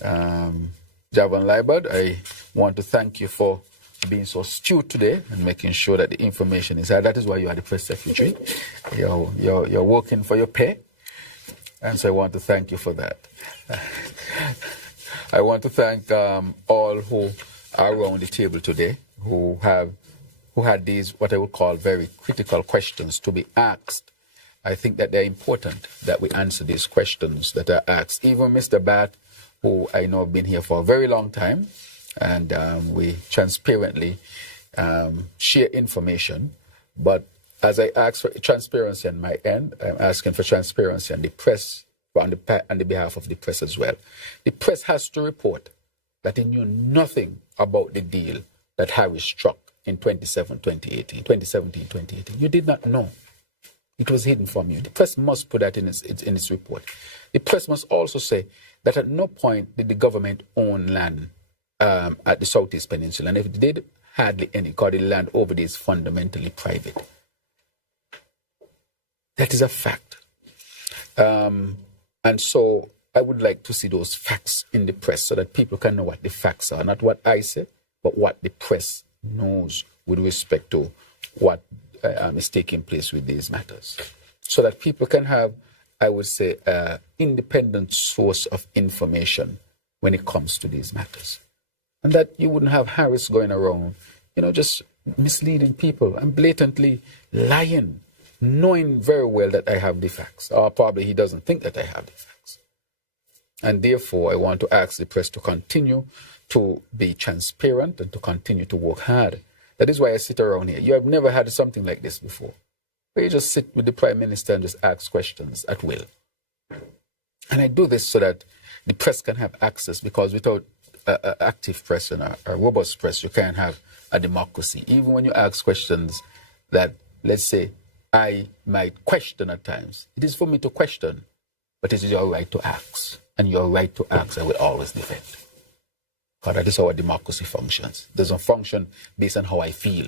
Javon Liebert. I want to thank you for being so astute today and making sure that the information is out. That is why you are the Press Secretary. You're working for your pay. And so I want to thank you for that. I want to thank all who are around the table today who had these, what I would call, very critical questions to be asked. I think that they're important that we answer these questions that are asked. Even Mr. Bat, who I know have been here for a very long time, and we transparently share information. But as I ask for transparency on my end, I'm asking for transparency on the press, on the behalf of the press as well. The press has to report that they knew nothing about the deal that Harris struck in 2017, 2018. You did not know. It was hidden from you. The press must put that in its report. The press must also say that at no point did the government own land at the Southeast Peninsula. And if it did, hardly any, because the land over there is fundamentally private. That is a fact. And so I would like to see those facts in the press so that people can know what the facts are. Not what I say, but what the press knows with respect to what is taking place with these matters. So that people can have, I would say, an independent source of information when it comes to these matters. And that you wouldn't have Harris going around, just misleading people and blatantly lying, knowing very well that I have the facts, or probably he doesn't think that I have the facts. And therefore, I want to ask the press to continue to be transparent and to continue to work hard. That is why I sit around here. You have never had something like this before, where you just sit with the Prime Minister and just ask questions at will. And I do this so that the press can have access, because without an active press and a robust press, you can't have a democracy. Even when you ask questions that, let's say, I might question at times, it is for me to question, but it is your right to ask. And your right to ask I will always defend. Because that is how a democracy functions. It doesn't function based on how I feel.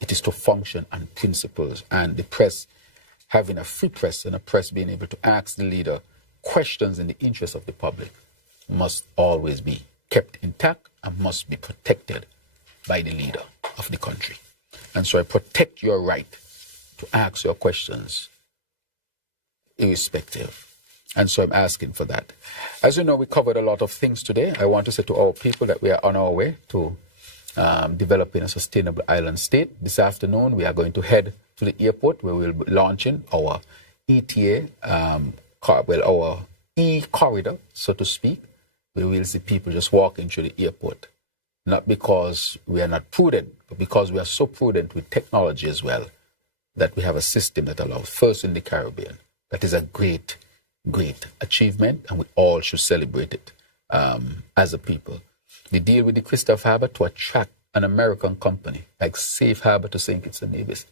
It is to function on principles. And the press, having a free press and a press being able to ask the leader questions in the interest of the public must always be kept intact and must be protected by the leader of the country. And so I protect your right to ask your questions irrespective. And so I'm asking for that. As you know, we covered a lot of things today. I want to say to our people that we are on our way to developing a sustainable island state. This afternoon, we are going to head to the airport where we'll be launching our ETA, our e-corridor, so to speak, where we'll see people just walking through the airport. Not because we are not prudent, but because we are so prudent with technology as well, that we have a system that allows, first in the Caribbean. That is a great, great achievement, and we all should celebrate it as a people. We deal with the Christopher Harbour to attract an American company like Safe Harbor to St. Kitts and Nevis.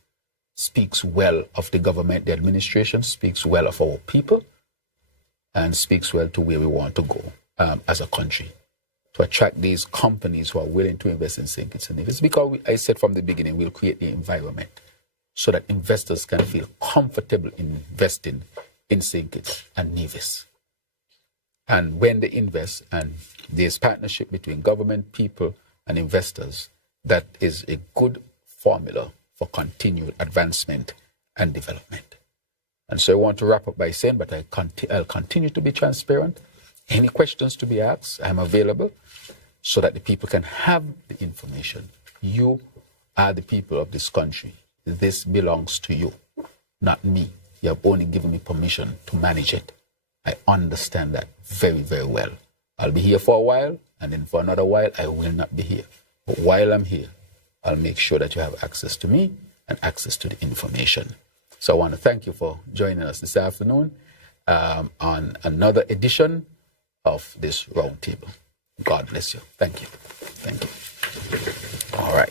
Speaks well of the government, the administration, speaks well of our people, and speaks well to where we want to go as a country. To attract these companies who are willing to invest in St. Kitts and Nevis. Because I said from the beginning, we'll create the environment so that investors can feel comfortable investing in St. Kitts and Nevis. And when they invest, and there's partnership between government, people, and investors, that is a good formula for continued advancement and development. And so I want to wrap up by saying, but I'll continue to be transparent. Any questions to be asked, I'm available so that the people can have the information. You are the people of this country. This belongs to you, not me. You have only given me permission to manage it. I understand that very, very well. I'll be here for a while, and then for another while, I will not be here. But while I'm here, I'll make sure that you have access to me and access to the information. So I want to thank you for joining us this afternoon on another edition of this Roundtable. God bless you. Thank you. Thank you. All right.